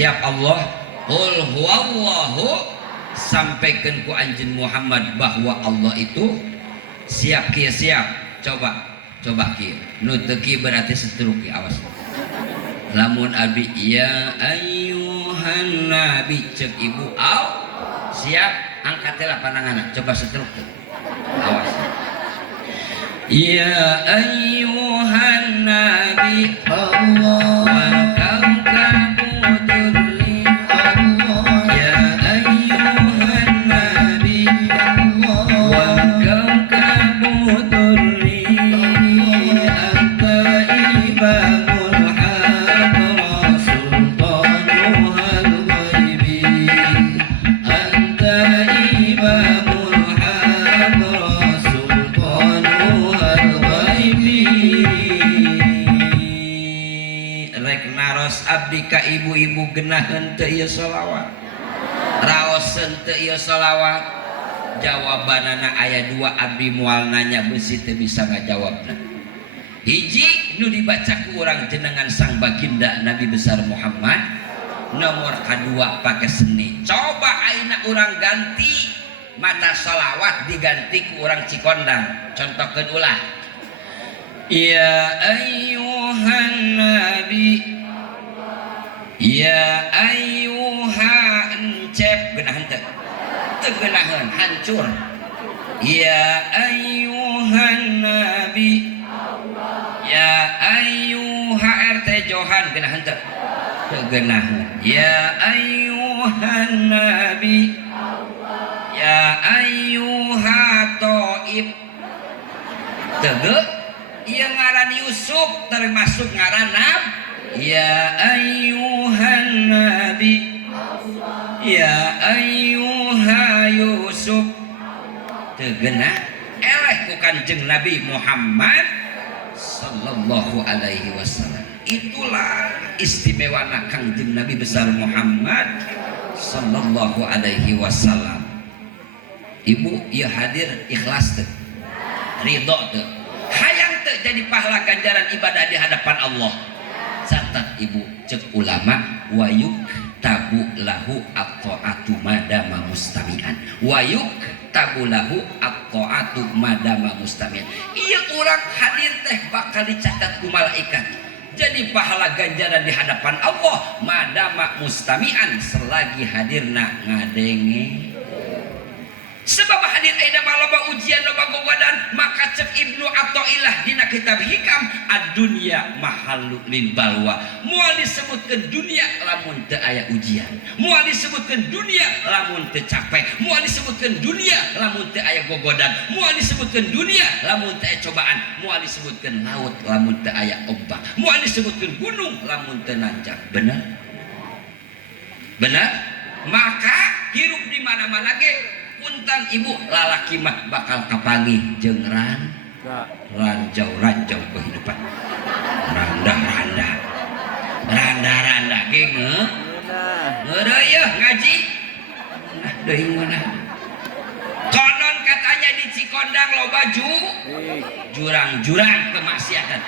siap Allah qul huwallahu sampaikan ku anjeun Muhammad bahwa Allah itu siap kieu siap coba kieu nu teu kieu berarti setruk kieu awas lamun abi ya ayyuhan nabi cek ibu au siap angkat lah pandangan coba setruk awas ya ayyuhan nabi Allah abdi ka ibu-ibu genaheun teu ieu shalawat raoseun teu ieu shalawat jawabanana aya 2 abdi moal nanya beusi teu bisa ngajawabna hiji nu dibaca ku urang jenengan sang baginda Nabi besar Muhammad nomor kedua pake seni coba ayeuna urang ganti mata shalawat diganti ku urang Cikondang contohkeun ulah ya ayyuhan nabi ya ayyuha encep genahan teu genahan hancur ya ayyuhan nabi ya ayyuha RT Johan genahan teu genahan ya ayyuhan nabi ya ayyuha Taib teu ieu ngaran Yusuf termasuk ngaran nabi ya ayyuhan nabi ya ayyuha Yusuf tegenah eleh ku Kanjeng Nabi Muhammad sallallahu alaihi wasallam itulah istimewana Kanjeng Nabi besar Muhammad sallallahu alaihi wasallam ibu ieu hadir ikhlas teu ridho teu hayang teu jadi pahala ganjaran ibadah di hadapan Allah catat ibu cek ulama wayuk tabu lahu at-ta'atu madama mustami'an wayuk tabu lahu at-ta'atu madama mustami'an ieu urang hadir teh bakal dicatat ku malaikat jadi pahala ganjaran di hadapan Allah madama mustami'an selagi hadirna ngadenge sebab hadir ayeuna mah loba ujian loba gogodan maka cek Ibnu Athaillah dina kitab Hikam ad-dunya mahallu lil balwa moal disebutkeun dunia lamun teu aya ujian moal disebutkeun dunia lamun teu capek moal disebutkeun dunia lamun teu aya gogodan moal disebutkeun dunia lamun teu aya cobaan moal disebutkeun laut lamun teu aya ombak moal disebutkeun gunung lamun teu nanjak bener maka hirup di mana-mana ge punten ibu lalaki mah bakal kapanggih jeung ranjau kehidupan randa ge ngeureuy ngaji nah deui meunah konon katanya di Cikondang loba jurang kemaksiatan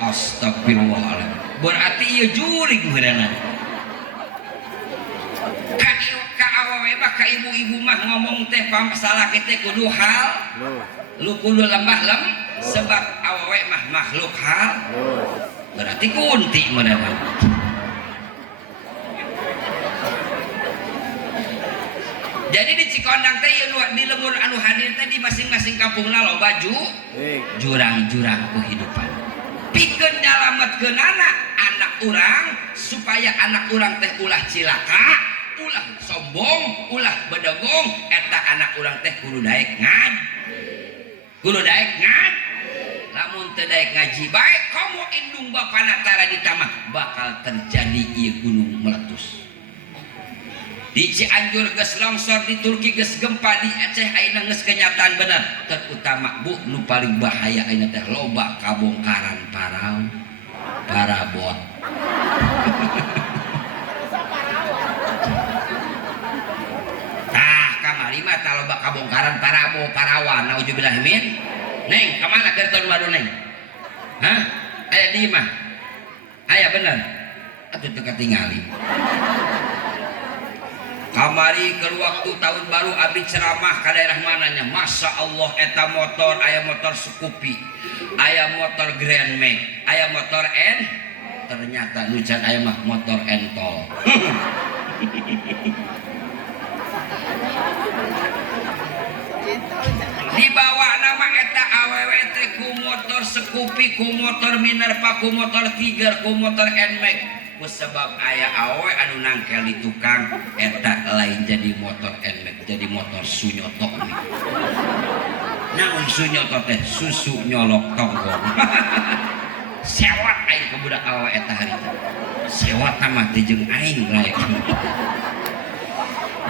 astagfirullahaladzim berarti ieu jurig meureunna ka awewe mah ka ibu-ibu mah ngomong teh masalah teh kudu hal lu kudu lembah sebab awewe mah makhluk hal berarti kunti meunah jadi di Cikondang teh di lembur anu hadir teh di masing-masing kampungna loba jurang-jurang kehidupan pikeun nyalametkeun anak urang supaya anak urang teh ulah cilaka ulah sombong, ulah bedegong, eta anak urang teh kudu daek lamun teu daek ngaji bae komo indung bapana tara di tamah bakal terjadi ieu gunung meletus di Cianjur geus longsor di Turki geus gempa di Aceh ayeuna geus kenyataan bener terutama bu nu paling bahaya ayeuna teh loba kabongkaran parabot mah talo bak kabongkaran parawan nauzubillah min neng kemana keur tahun baru neng aya di mah aya bener atuh teu katingali kamari ke waktu tahun baru abdi ceramah ke daerah mananya, Masya Allah eta motor, aya motor Scoopy, aya motor Grand Max, aya motor N, ternyata nucan aya mah motor Entol. Dibawa nama eta awewe teh ku motor Scoopy, ku motor Minerva, ku motor Tiger, ku motor Nmax. Sebab aya awe anu nangkel di tukang eta lain jadi motor Nmax, jadi motor Sunyoto. Naon Sunyoto teh susu nyolok tonggong. Sewat aing ke budak awe eta harita. Sewat mah teh jeung aing laek.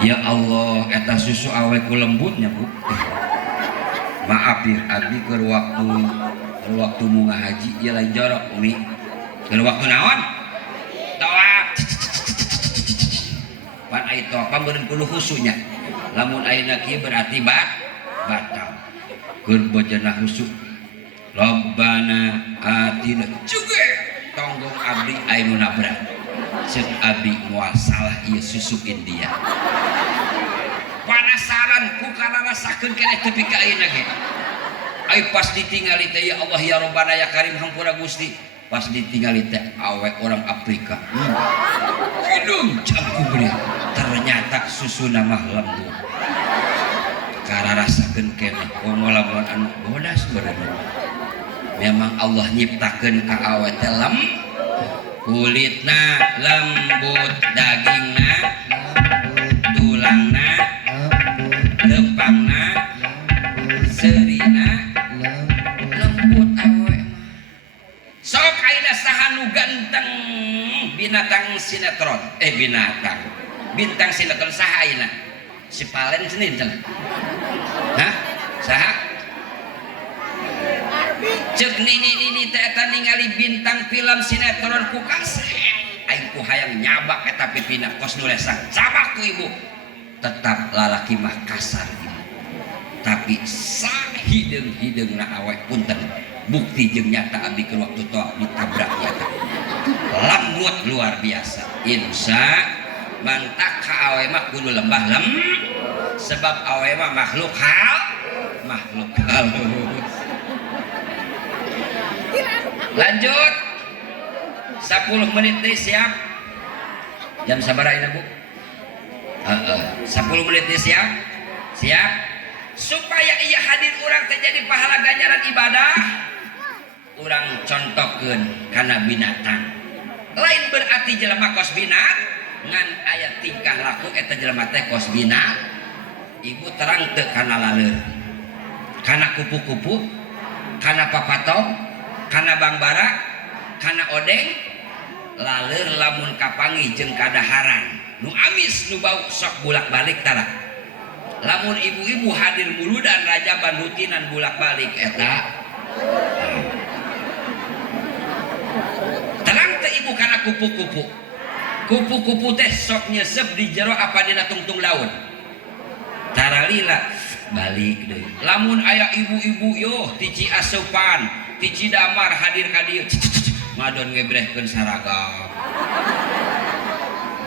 Ya Allah, eta susu awe ku lembutnya, Bu. Maaf ya, abdi ke waktu munga haji ya lain jorok umi. Ke waktu naon? Toak. Pan ai toak pameureun kudu husunya. Lamun ayeuna kieu berarti batal. Keur bojana husu. Rabbana atina juga tonggong abdi aya nu nabrak. Ceuk abdi moal salah ieu susu India. Penasaran ku kana rasakeun keneh tepi ka ayeuna ge. Ai pas ditingali teh ya Allah ya Rabbana ya Karim hampura Gusti. Pas ditinggali teh awe orang Afrika. Hidung cangkung dia. Ternyata susu nama lembut. Karena rasakeun keneh komo lamun anu bodas bener. Memang Allah nyiptakeun ka awe teh kulitna lembut, dagingna lembut, tulangna lembut, lempangna serina lembut awe. Sok ayeuna saha nu ganteng binatang sinetron bintang sinetron saha ayeuna? Si Palen Senin cenah. Hah? Saha? Ceuk nini teh eta ningali bintang film sinetron ku kasih. Aing ku hayang nyabak eta pipina kos nulesan. Cabak ku ibu. Tetap lalaki mah kasar ibu. Tapi sahideung-hideungna awek punten. Bukti jeung nyata abdi ke waktu tua ditabrak nyata. Lembut luar biasa. Insya mantak ka awe mah kudu lembah sebab awe mah makhluk halus. Lanjut 10 menit deh siap. Jam sabaraha ayeuna Bu? 10 menit deh siap. Siap. Supaya ia hadir urang terjadi pahala ganjaran ibadah. Urang contohkeun kana binatang. Lain berarti jelema kos binat ngan aya tingkah laku eta jelema teh kos binat. Ibu terang teu kana laleur. Kana kupu-kupu, kana papatong, kana bangbara, kana odeng, laleur lamun kapangi jeung kadaharan. Nu amis nu bau sok bulak-balik tara. Lamun ibu-ibu hadir mulu dan raja bandutinan bulak-balik eta. Terang teh ibu kana kupu-kupu. Kupu-kupu teh sok nyesep di jero apa dina tungtung laut. Taralila balik deui. Lamun aya ibu-ibu yo ti Ciasupan, ti Cidamar hadir ka dieu. Ngadon ngebrehkeun saragam.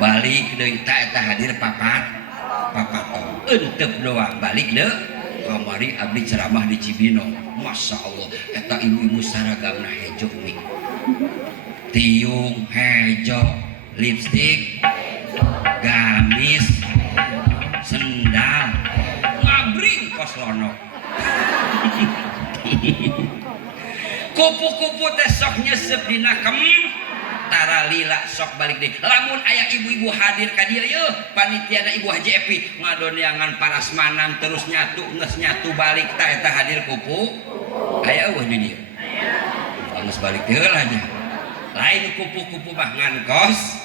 Balik deui ta eta hadir papatong. Euteup doang balik deui. Kamari abdi ceramah di Cibinong. Masya Allah eta ibu-ibu saragamna hejo umi. Tiung hejo, lipstik, gamis, sendal, ngabring kos lono. Kupu-kupu teh sok nyesep dina tara lila sok balik deh. Lamun aya ibu-ibu hadir ka dieu yeuh panitiana Ibu Haji Epi ngadoneangan parasmanan terus nyatu geus nyatu balik ta eta hadir kupu. Aya eueuh di dieu. Geus balik heula nya. Lain kupu-kupu mah ngan kos.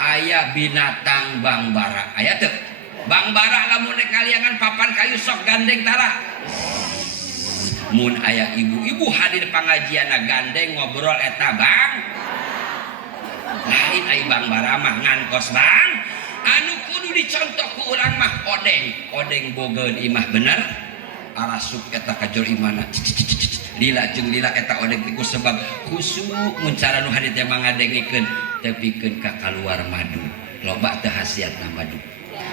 Aya binatang bangbara. Aya teu? Bangbara lamun rek kaliangan papan kayu sok gandeng tara. Mun aya ibu-ibu hadir pangajianna gandeng ngobrol eta bang. Lain ai bangbara mah ngan kos bang. Anu kudu dicontoh ku urang mah odeng bogeun imah bener. Arasuk eta kajor imana. Lila jeung lila eta odeng tiku sebab khusuk mun cara nu hadir teh mangadengikeun tepikeun ka kaluar madu. Loba teh hasiatna madu.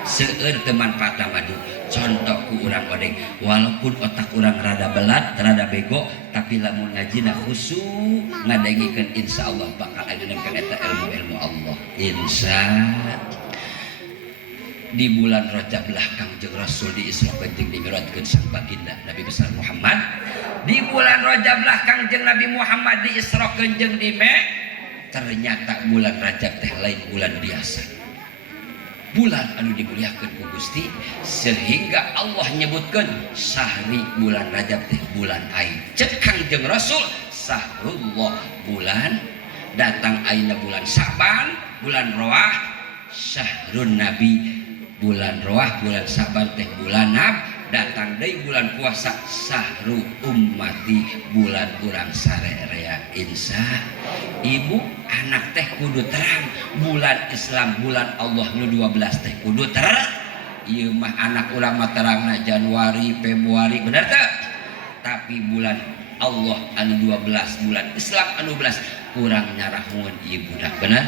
seueur teu manfaatna madu. Contoh ku urang odeng, walaupun otak urang rada belat, rada bego, tapi lamun ngajina khusyuk ngadengikeun insyaallah bakal ageunkeun eta ilmu-ilmu Allah. Di bulan Rajab lah Kangjeng Rasul diisrokeun jeung dimi'rajkeun sang baginda Nabi besar Muhammad. Di bulan Rajab lah Kangjeng Nabi Muhammad diisrokeun jeung ternyata bulan Rajab teh lain bulan biasa. Bulan anu dimuliakeun ku Gusti sehingga Allah nyebutkeun sahri bulan Rajab teh bulan ain. Cek Kangjeng Rasul sahrullah bulan datang aina bulan Sa'ban, bulan Roah, syahrun Nabi bulan Roah, bulan Sa'ban teh bulan datang deui bulan puasa sahru ummati bulan urang sarerea. Insya ibu anak teh kudu terang bulan Islam bulan Allah nu 12 teh kudu terang. Ieu mah anak urang mah terangna Januari Februari bener teh, tapi bulan Allah anu 12 bulan Islam anu 12 kurang nyarahun ieu budak bener.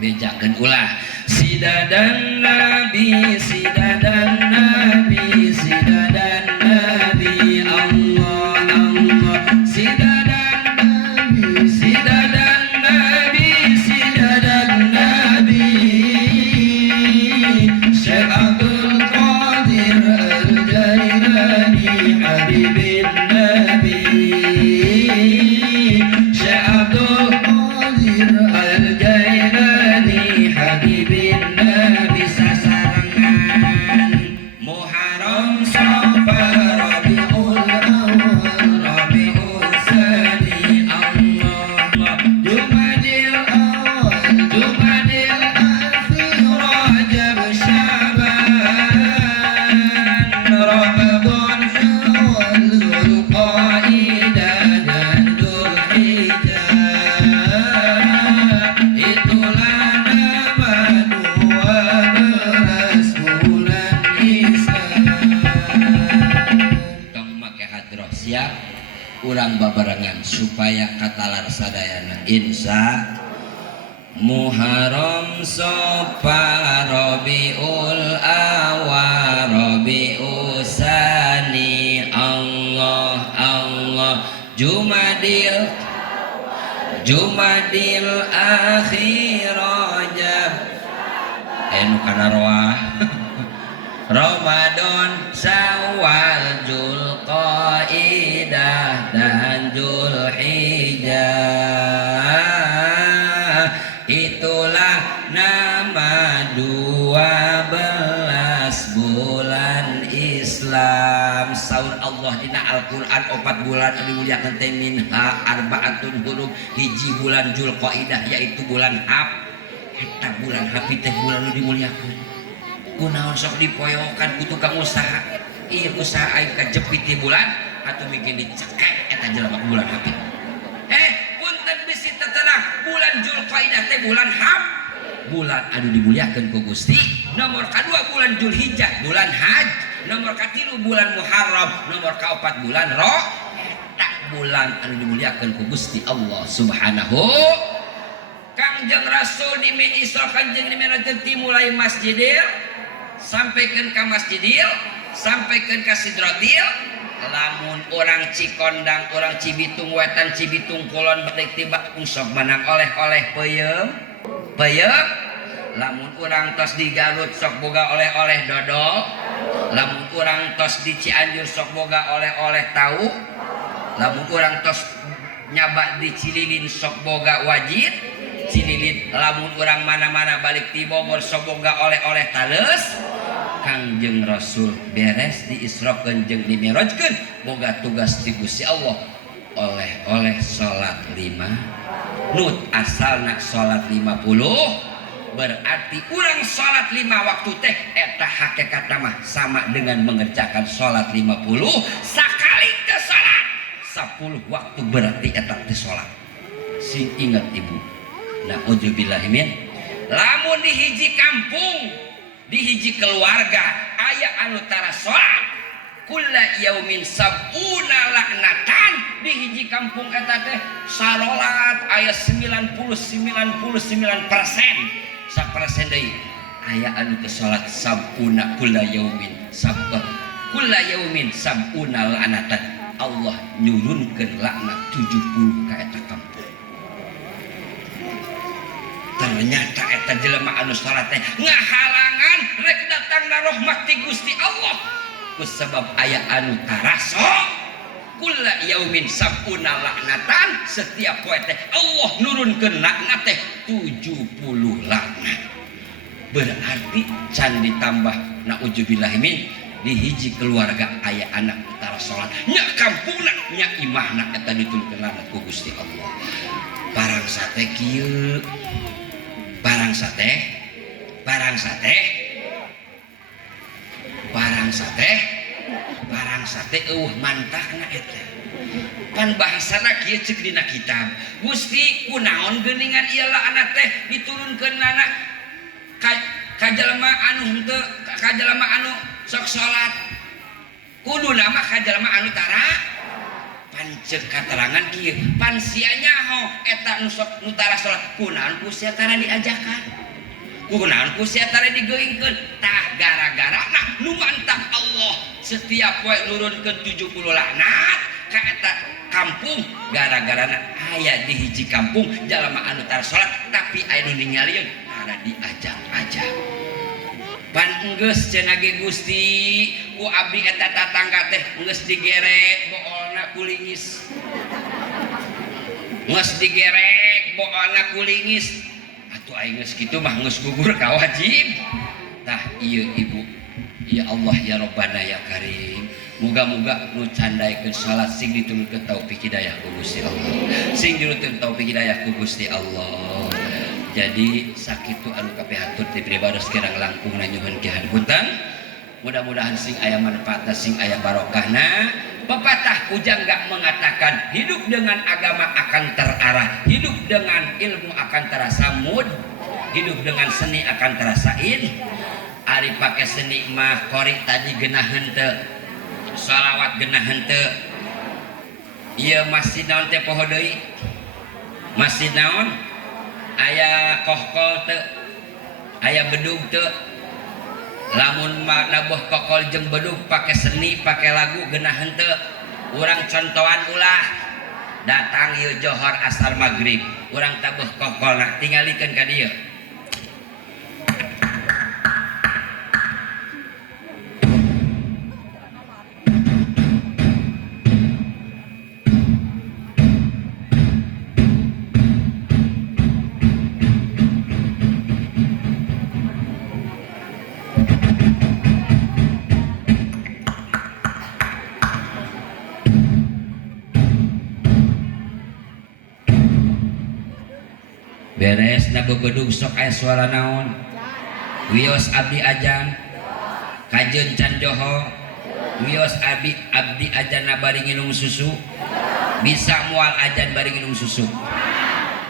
Bejakeun ulah sidadan Nabi sidadan Nabi sidadan Nabi Allah Allah sidadan Nabi sidadan Nabi sidadan Nabi Syekh Abdul Qadir Al-Jailani Habibin Nabi Syekh Abdul Qadir Al-Jailani Habibin Nabi sasarangan Muharram Safar Rabiul Awal Rabiul Tsani Allah Jumadil Awal Jumadil Akhir Rajab Syaban Ramadan Syawal Zulqaidah dan Dzulhijjah. Itulah nama 12 bulan Islam. Tong make hadroh siap urang babarengan supaya katalar sadayana. Insya Muharram Safar Rabiul Awal Rabiul Tsani Allah Allah Jumadil Akhir Rajab enu kana roah Ramadan Syawal Zulqaidah dan Dzulhijjah. Itulah nama 12 bulan Islam. Saur Allah dina Al-Qur'an 4 bulan anu dimuliakeun teh minha arbaatun hurum. Hiji bulan Zulqaidah yaitu bulan Hab. Eta bulan Hab teh bulan anu dimuliakeun. Kunaon sok dipoyokan ku tukang usaha. Ieu usaha aing kajepit di bulan atuh bikin dicekek eta jelema bulan Hab. Punten bisi tetenang bulan Zulqaidah teh bulan Hab. Bulan anu dimuliakeun ku Gusti. Nomor kadua bulan Dzulhijjah bulan Haj. Nomor katilu bulan Muharram. Nomor kaopat bulan tak bulan anu dimuliakeun ku Gusti Allah Subhanahu. Kangjeng Rasul di Isra Kangjeng di Mi'raj mulai Masjidil sampaikan ke Masjidil sampaikan ke Sidratil. Lamun orang Cikondang orang Cibitung Wetan Cibitung Kulon bedek tiba sok menang oleh-oleh peuyeum lamun orang tos di Garut sok boga oleh-oleh dodol, lamun orang tos di Cianjur sok boga oleh-oleh tahu, lamun orang tos nyaba di Cililin sok boga wajib Cililin, lamun orang mana-mana balik di Bogor sok boga oleh-oleh tales. Kangjeng Rasul beres diisrokeun jeung dimi'rajkeun boga tugas ti Gusti Allah oleh-oleh salat 5 nut asalna salat 50 berarti urang salat 5 waktu teh eta hakikatna mah sama dengan mengerjakan salat 50 sakali teu salat 10 waktu berarti eta teh salat. Sing ingat ibu na'udzubillahi min lamun di hiji kampung di hiji keluarga aya anu tara salat kulla yaumin sab'una laknatan di hiji kampung eta teh sarolat aya 99% sapersen deui aya anu ke salat sampuna kula yaumin sampuna lanatan Allah nyurunkeun laknat 70 ka eta kampung. Ternyata eta jelema anu salat teh ngahalangan rek datangna rahmat ti Gusti Allah kusabab aya anu taraso kula yaumin sampuna laknatan setiap poe teh Allah nurunkeun laknat teh 70 laknat. Berarti can ditambah naudzubillah min di hiji keluarga aya anak utara salat nya kampungna nya imahna eta ditulkeun laknat ku Gusti Allah. Barang sate kieu barang sate mantahna eta pan bahasana kieu ceuk dina kitab Gusti kunaon geuningan ieu laknat teh diturunkeunana ka jalema anu henteu ka jalema anu sok salat kuduna mah ka jalema anu tara pan ceuk katerangan kieu pan sia nyaho eta nu sok nu tara salat kunaon ku sia tara diajakan kunaon ku sia tara digeuingkeun tah gara-gara nu mantap Allah setiap poe nurunkeun 70 laknat ka eta kampung gara-gara aya di hiji kampung jalema anu tara salat tapi aya nu ningalieun tara diajak-ajak pan enggeus cenah ge Gusti ku abdi eta tatangga teh geus digerek boolna kulingis atuh aing geus kitu mah geus gugur ka wajib tah ieu ibu ya Allah ya Rabbana ya Karim muga-muga nu candaikeun salat sing ditulunkeun taufik hidayah ku Gusti Allah sing ditulunkeun taufik hidayah ku Gusti Allah. Jadi sakitu anu kapihatur ti pribadi sekirang langkung nyuhun ki hapunten mudah-mudahan sing aya manfaatna sing aya barokahna. Pepatah pujangga mengatakan hidup dengan agama akan terarah, hidup dengan ilmu akan terasa mud, hidup dengan seni akan terasa in. Ari pake seni mah kori tadi genah henteu salawat genah henteu ieu masjid naon teh poho deui masjid naon aya kohkol teu aya bedug teu lamun nabuh kokol jeung bedug pake seni pake lagu geunah henteu urang contohan ulah datang ieu johor asar magrib urang tabuh kokolna tingalikeun ka dieu beres na bebedug sok aya suara naon wios abdi ajan kajeun can joho wios abdi ajan na bari nginum susu bisa mual ajan bari nginum susu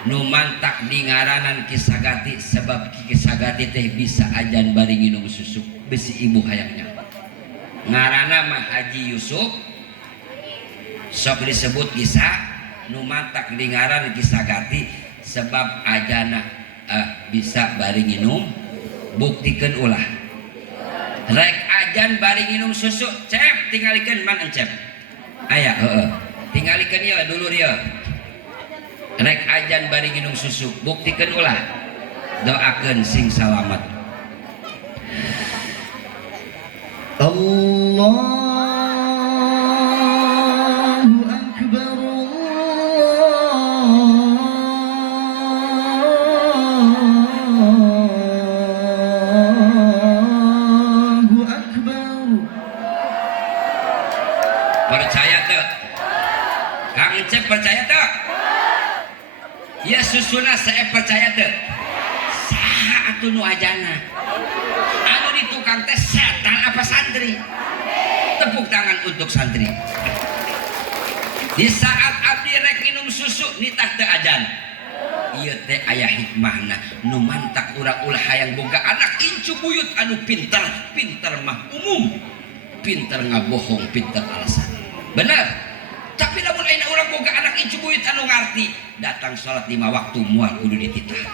nu mantak di ngaranan Kisagati sebab Kisagati teh bisa ajan bari nginum susu besi ibu hayangnya ngaranna mah Haji Yusuf sok disebut Kisah nu mantak di ngaran Kisagati sebab ajana bisa bari nginum buktikeun ulah rek ajan bari nginum susu cep tingalikeun man encep aya heueuh tingalikeun ieu dulur ieu rek ajan bari nginum susu buktikeun ulah doakeun sing salamet Allah percaya tak? Ya susuna saya percaya tak? Saha atuh nu ajana? Anu di tukang teh setan apa santri? Tepuk tangan untuk santri. Di saat abdi rek minum susu nitah teu ajan. Ieu teh aya hikmahna nu mantak urang ulah hayang boga anak incu buyut anu pinter, pinter mah umum. Pinter ngabohong, pinter alasan. Benar? Tapi namun aina urang boga anak incu buyut anu ngarti datang salat 5 waktu moal kudu dititah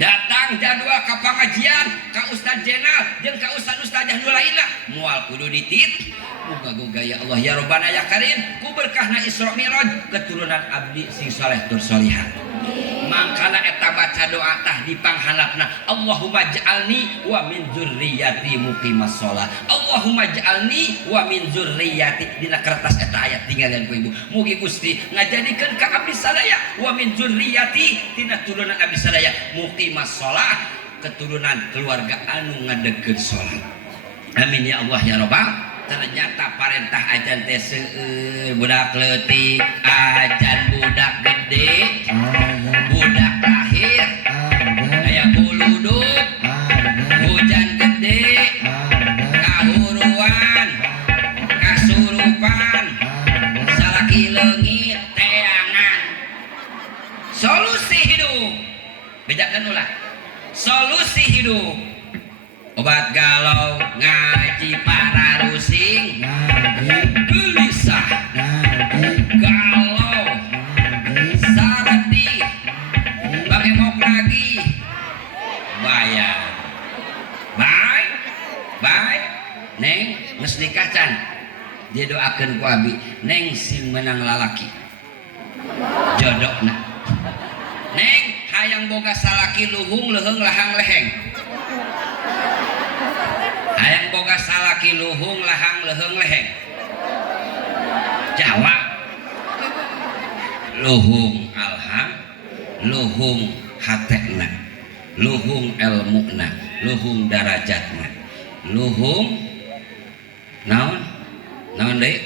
datang jadwal ke pengajian ka Ustaz Jenal jeung ka Ustaz-ustazah nu lainna moal kudu ditit muga-muga ya Allah ya Rabbana ya Karim ku berkahna Isra Mi'raj keturunan abdi sing saleh tur salihah. Mangkana eta baca doa tah di panghandapna Allahumma ja'alni wa min dzurriyyati muqimas shalah. Allahumma ja'alni wa min dzurriyyati dina kertas eta ayat tinggalin ku ibu. Mugi Gusti ngajadikeun ka abdi sadaya wa min dzurriyyati tina turunan abdi sadaya muqimas shalah keturunan keluarga anu ngadegkeun salat. Amin ya Allah ya Rabbal. Ternyata parentah ajan teh seueur budak leutik ajan budak gede budak lahir aya buluduk hujan gede kahuruan kasurupan salaki leungit teangan solusi hidup bejakeun ulah solusi hidup obat galau ngaji para rusing gelisah galau saredi bangemok lagi bayar baik neng geus nikah can didoakeun ku abi neng sing menang lalaki jodohna neng hayang boga salaki luhung leuheung lahang leheng hayang boga salaki luhung lahang leuheung leheng jawab luhung alham luhung hatena luhung ilmuna luhung darajatna luhung naon deui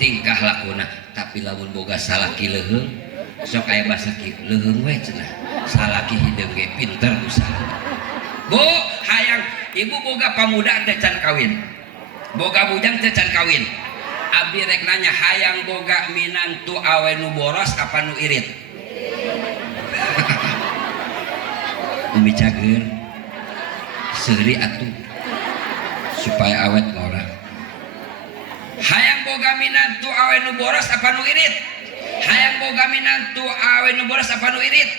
tingkah lakuna tapi lamun boga salaki leuheung sok aya basa kieu leuheung we cenah salaki hideung ge pinter usaha bu hayang ibu boga pamuda teh can kawin boga bujang teh can kawin abdi rek nanya hayang boga minantu awe nu boros apa nu irit umi cager seuri atuh supaya awet ngora hayang boga minantu awe nu boros apa nu irit hayang boga minantu awe nu boros apa nu irit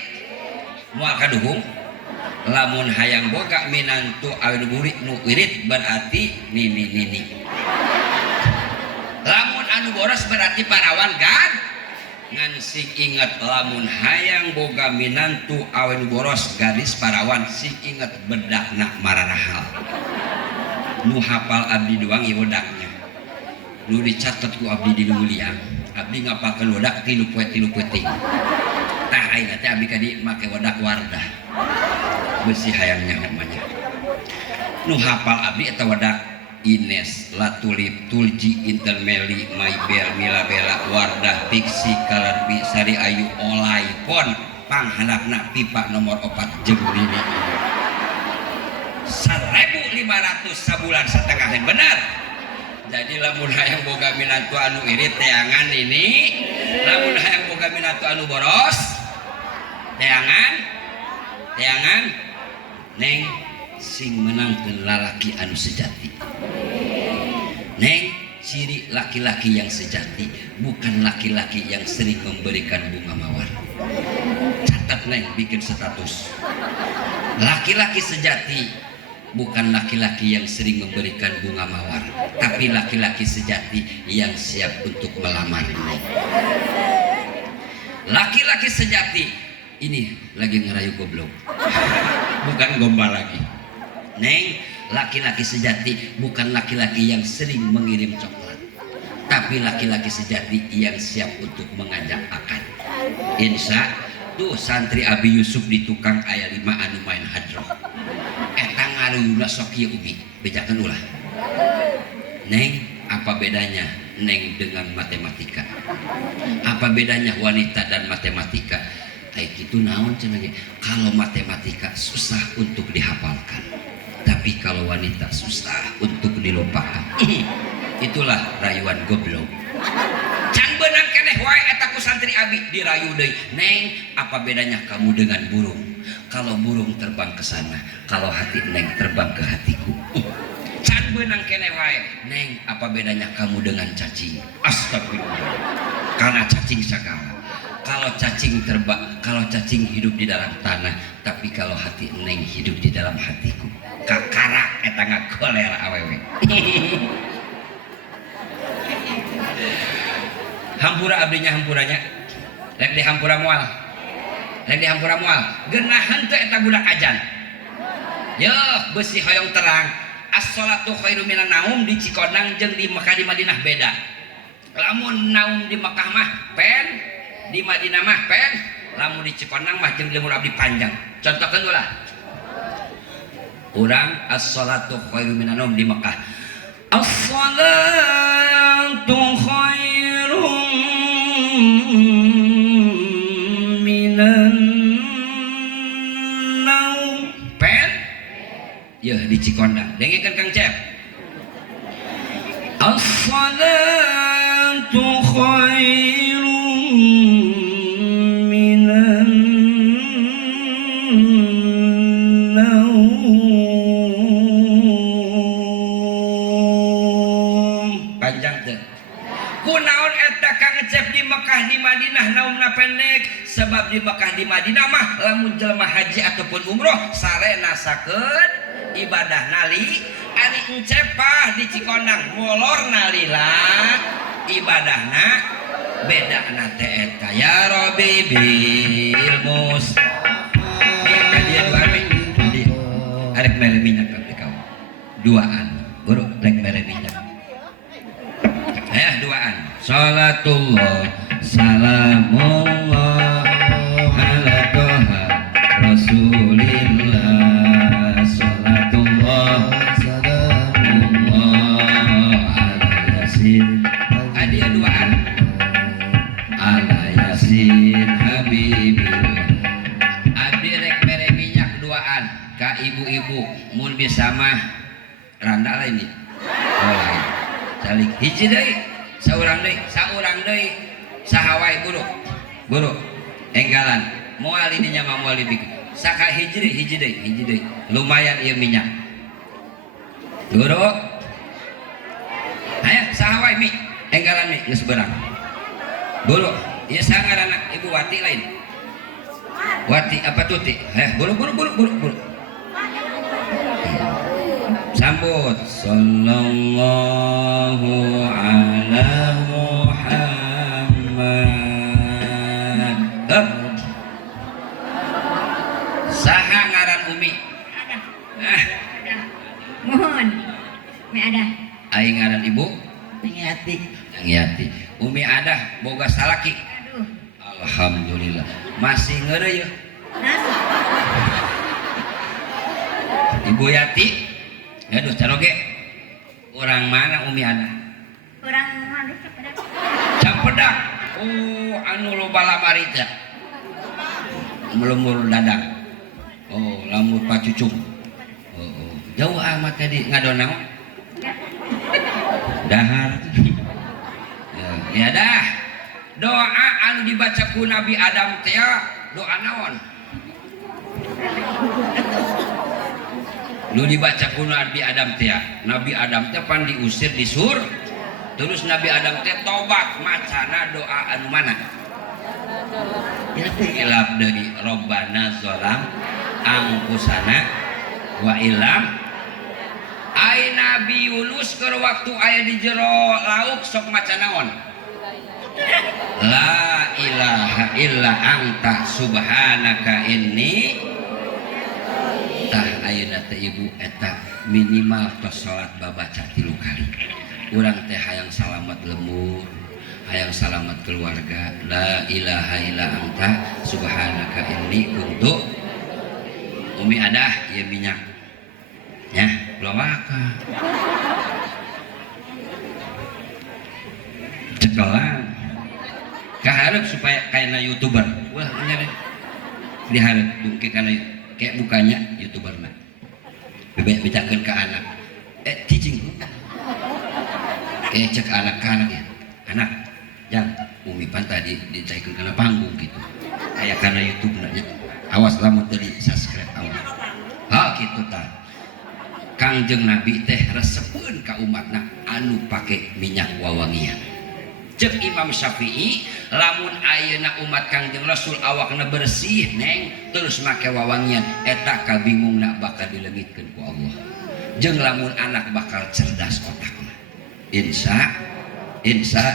moal kaduhung lamun hayang boga minantu awe nu irit berarti nini lamun anu boros berarti parawan kan ngan sing inget lamun hayang boga minantu awe nu boros gadis parawan sing inget bedakna mararahal nu hafal abdi doang ieu wedaknya nu dicatet ku abdi di mulia abdi ngapalkeun wedak tilu peuting tah ayeuna teh abdi kadi make wedak Wardah besi hayangnya namanya nu hafal abdi eta wadak Ines, Latulip, Tulji, Intermeli, Maibel, Milabela, Wardah, Piksi, Kalarbi, Sari Ayu, Olay, Pon panghandapna pipa nomor 4 jeung nini 1.500 sabulan setengah benar. Jadi lamun hayang boga minantu anu irit teangan ini lamun hayang boga minantu anu boros teangan neng sing menangkeun lalaki anu sejati neng ciri laki-laki yang sejati bukan laki-laki yang sering memberikan bunga mawar catat neng bikin status laki-laki sejati bukan laki-laki yang sering memberikan bunga mawar tapi laki-laki sejati yang siap untuk melamar neng laki-laki sejati ini lagi ngerayu goblok bukan gombal lagi neng laki-laki sejati bukan laki-laki yang sering mengirim coklat tapi laki-laki sejati yang siap untuk mengajak akad insya tuh santri Abi Yusuf di tukang aya 5 anu main hadroh eta ngaruyuna sok ieu ubi bejakeun ulah neng apa bedanya neng dengan matematika apa bedanya wanita dan matematika kayak gitu naon cenah kalau matematika susah untuk dihafalkan tapi kalau wanita susah untuk dilupakan itulah rayuan goblok can beunang keneh wae eta ku santri abi dirayu deui neng apa bedanya kamu dengan burung kalau burung terbang ke sana kalau hati neng terbang ke hatiku can beunang keneh wae neng apa bedanya kamu dengan cacing astagfirullah karena cacing sagala kalau cacing hidup di dalam tanah, tapi kalau hati neng hidup di dalam hatiku. Kakarak eta ngagoler awewe. Hampura abdinya hampuranya. Rek di hampura moal. Geunaheun teh eta budak ajan. Yo, beusi hoyong terang. As-sholatu khairum minan naum di Cikonang jeung di Mekah di Madinah beda. Lamun naum di Mekah mah pen, di Madinah mah pen, lamun di Cikonang mah jeung lemur abdi panjang. Contohkeun ulah. Urang as-sholatu khairum minan naum di Mekah. As-sholatu khairum minan naum. Pen? Ya di Cikondang. Dengekeun Kang Cep. As-sholatu khairum minan naum. Panjang teh. Kunaon eta Kang Cep di Mekah di Madinah naumna pendek? Sebab di Mekah di Madinah mah lamun jelema haji ataupun umroh sarena sakeun ibadah nali ari encepah di Cikondang molor nalila ibadahna beda na teh eta ya Rabbi bil mus dia dua di arek mere minyak kabeh kau duaan guru rek mere minyak duaan salatullah salamullah ala toha rasulillah Adia duaan ala yasin habibil abdi rek mere minyak duaan ka ibu-ibu mun bisa mah randa lain nih salik hiji deui saurang deui sahawai guru enggalan moal dinya mah moal dibikin saka hiji deui lumayan ieu minyak guru aya sahawai mi enggalan mi geus beurang guru ieu sangaranna ibu Wati lain Wati apa Tuti guru sambut sallallahu ala Muhammad saha ngaran Umi mohon me ada aing ngaran ibu Yati Umi adah boga salaki aduh alhamdulillah masih ngeureuy Ibu Yati aduh caroge orang mana Umi adah orang mana Campedak oh anu loba lamari teh melumur dadang oh lamur pacucung oh jauh amat tadi ngadonang dahar ya dah doa anu dibaca ku Nabi Adam teh doa naon nu dibaca ku Nabi Adam teh Nabi Adam teh pan diusir di sur terus Nabi Adam teh tobat macana doa anu mana ilab dari Robbana zolam angkusana wa ilam ai Nabi Yunus keur waktu aya di jero lauk sok maca naon la ilaha illa anta subhanaka inni tah ayeuna teh ibu eta minimal tos salat babaca 3 kali urang teh hayang salamet lemur hayang salamet keluarga la ilaha illa anta subhanaka inni untuk Umi adah ieu minyak ya lawaka cekelan kaharep supaya kayak YouTuber wah nyari diharap kana kayak bukanya YouTuber mah bebek becakeun ke anak cicing kayak cek anak-anak ya anak yang Umi pan tadi ditaikeun kana panggung gitu kayak kana YouTube nya awas lamun teu di subscribe awas kitu tah Kangjeng Nabi teh resepkeun ka umatna anu pake minyak wawangian Cek Imam Syafi'i, lamun ayeuna umat Kangjeng Rasul awakna bersih neng terus make wawangian eta kabingungna bakal dileungitkeun ku Allah. Jeung lamun anak bakal cerdas otakna. Insya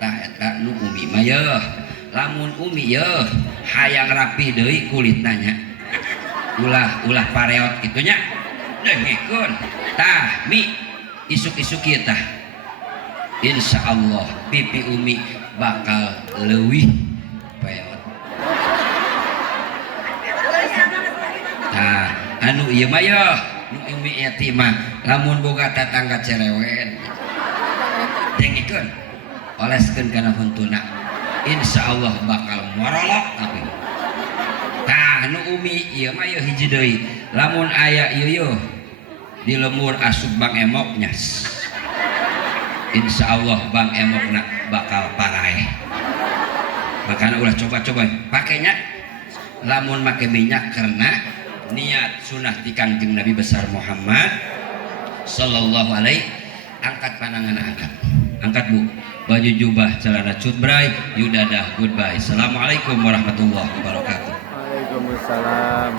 tah eta nu umi mah yeuh. Lamun umi yeuh hayang rapi deui kulitna nya. Ulah pareot kitu nya. Dengekeun. Tah mi isuk-isuk ieu tah. Insya Allah pipi umi bakal leuwih peot. Nah, anu ieu mah yeuh, nu umi eta mah lamun boga tatangga cerewen. Dengekeun, oleskeun kana huntuna. Insya Allah bakal morolok tapi. Tah, nu umi ieu mah yeuh hiji deui. Lamun aya ieu di lemur asup Bang Emok nyas. Insya Allah Bang Emokna bakal paraeh. Makanya ulah coba-coba pakainya lamun make minyak karena niat sunah ti Kangjeng Nabi besar Muhammad sallallahu alaihi. Angkat pandangan, angkat bu, baju jubah celana cutbray yudadah goodbye. Assalamualaikum warahmatullahi wabarakatuh. Waalaikumsalam.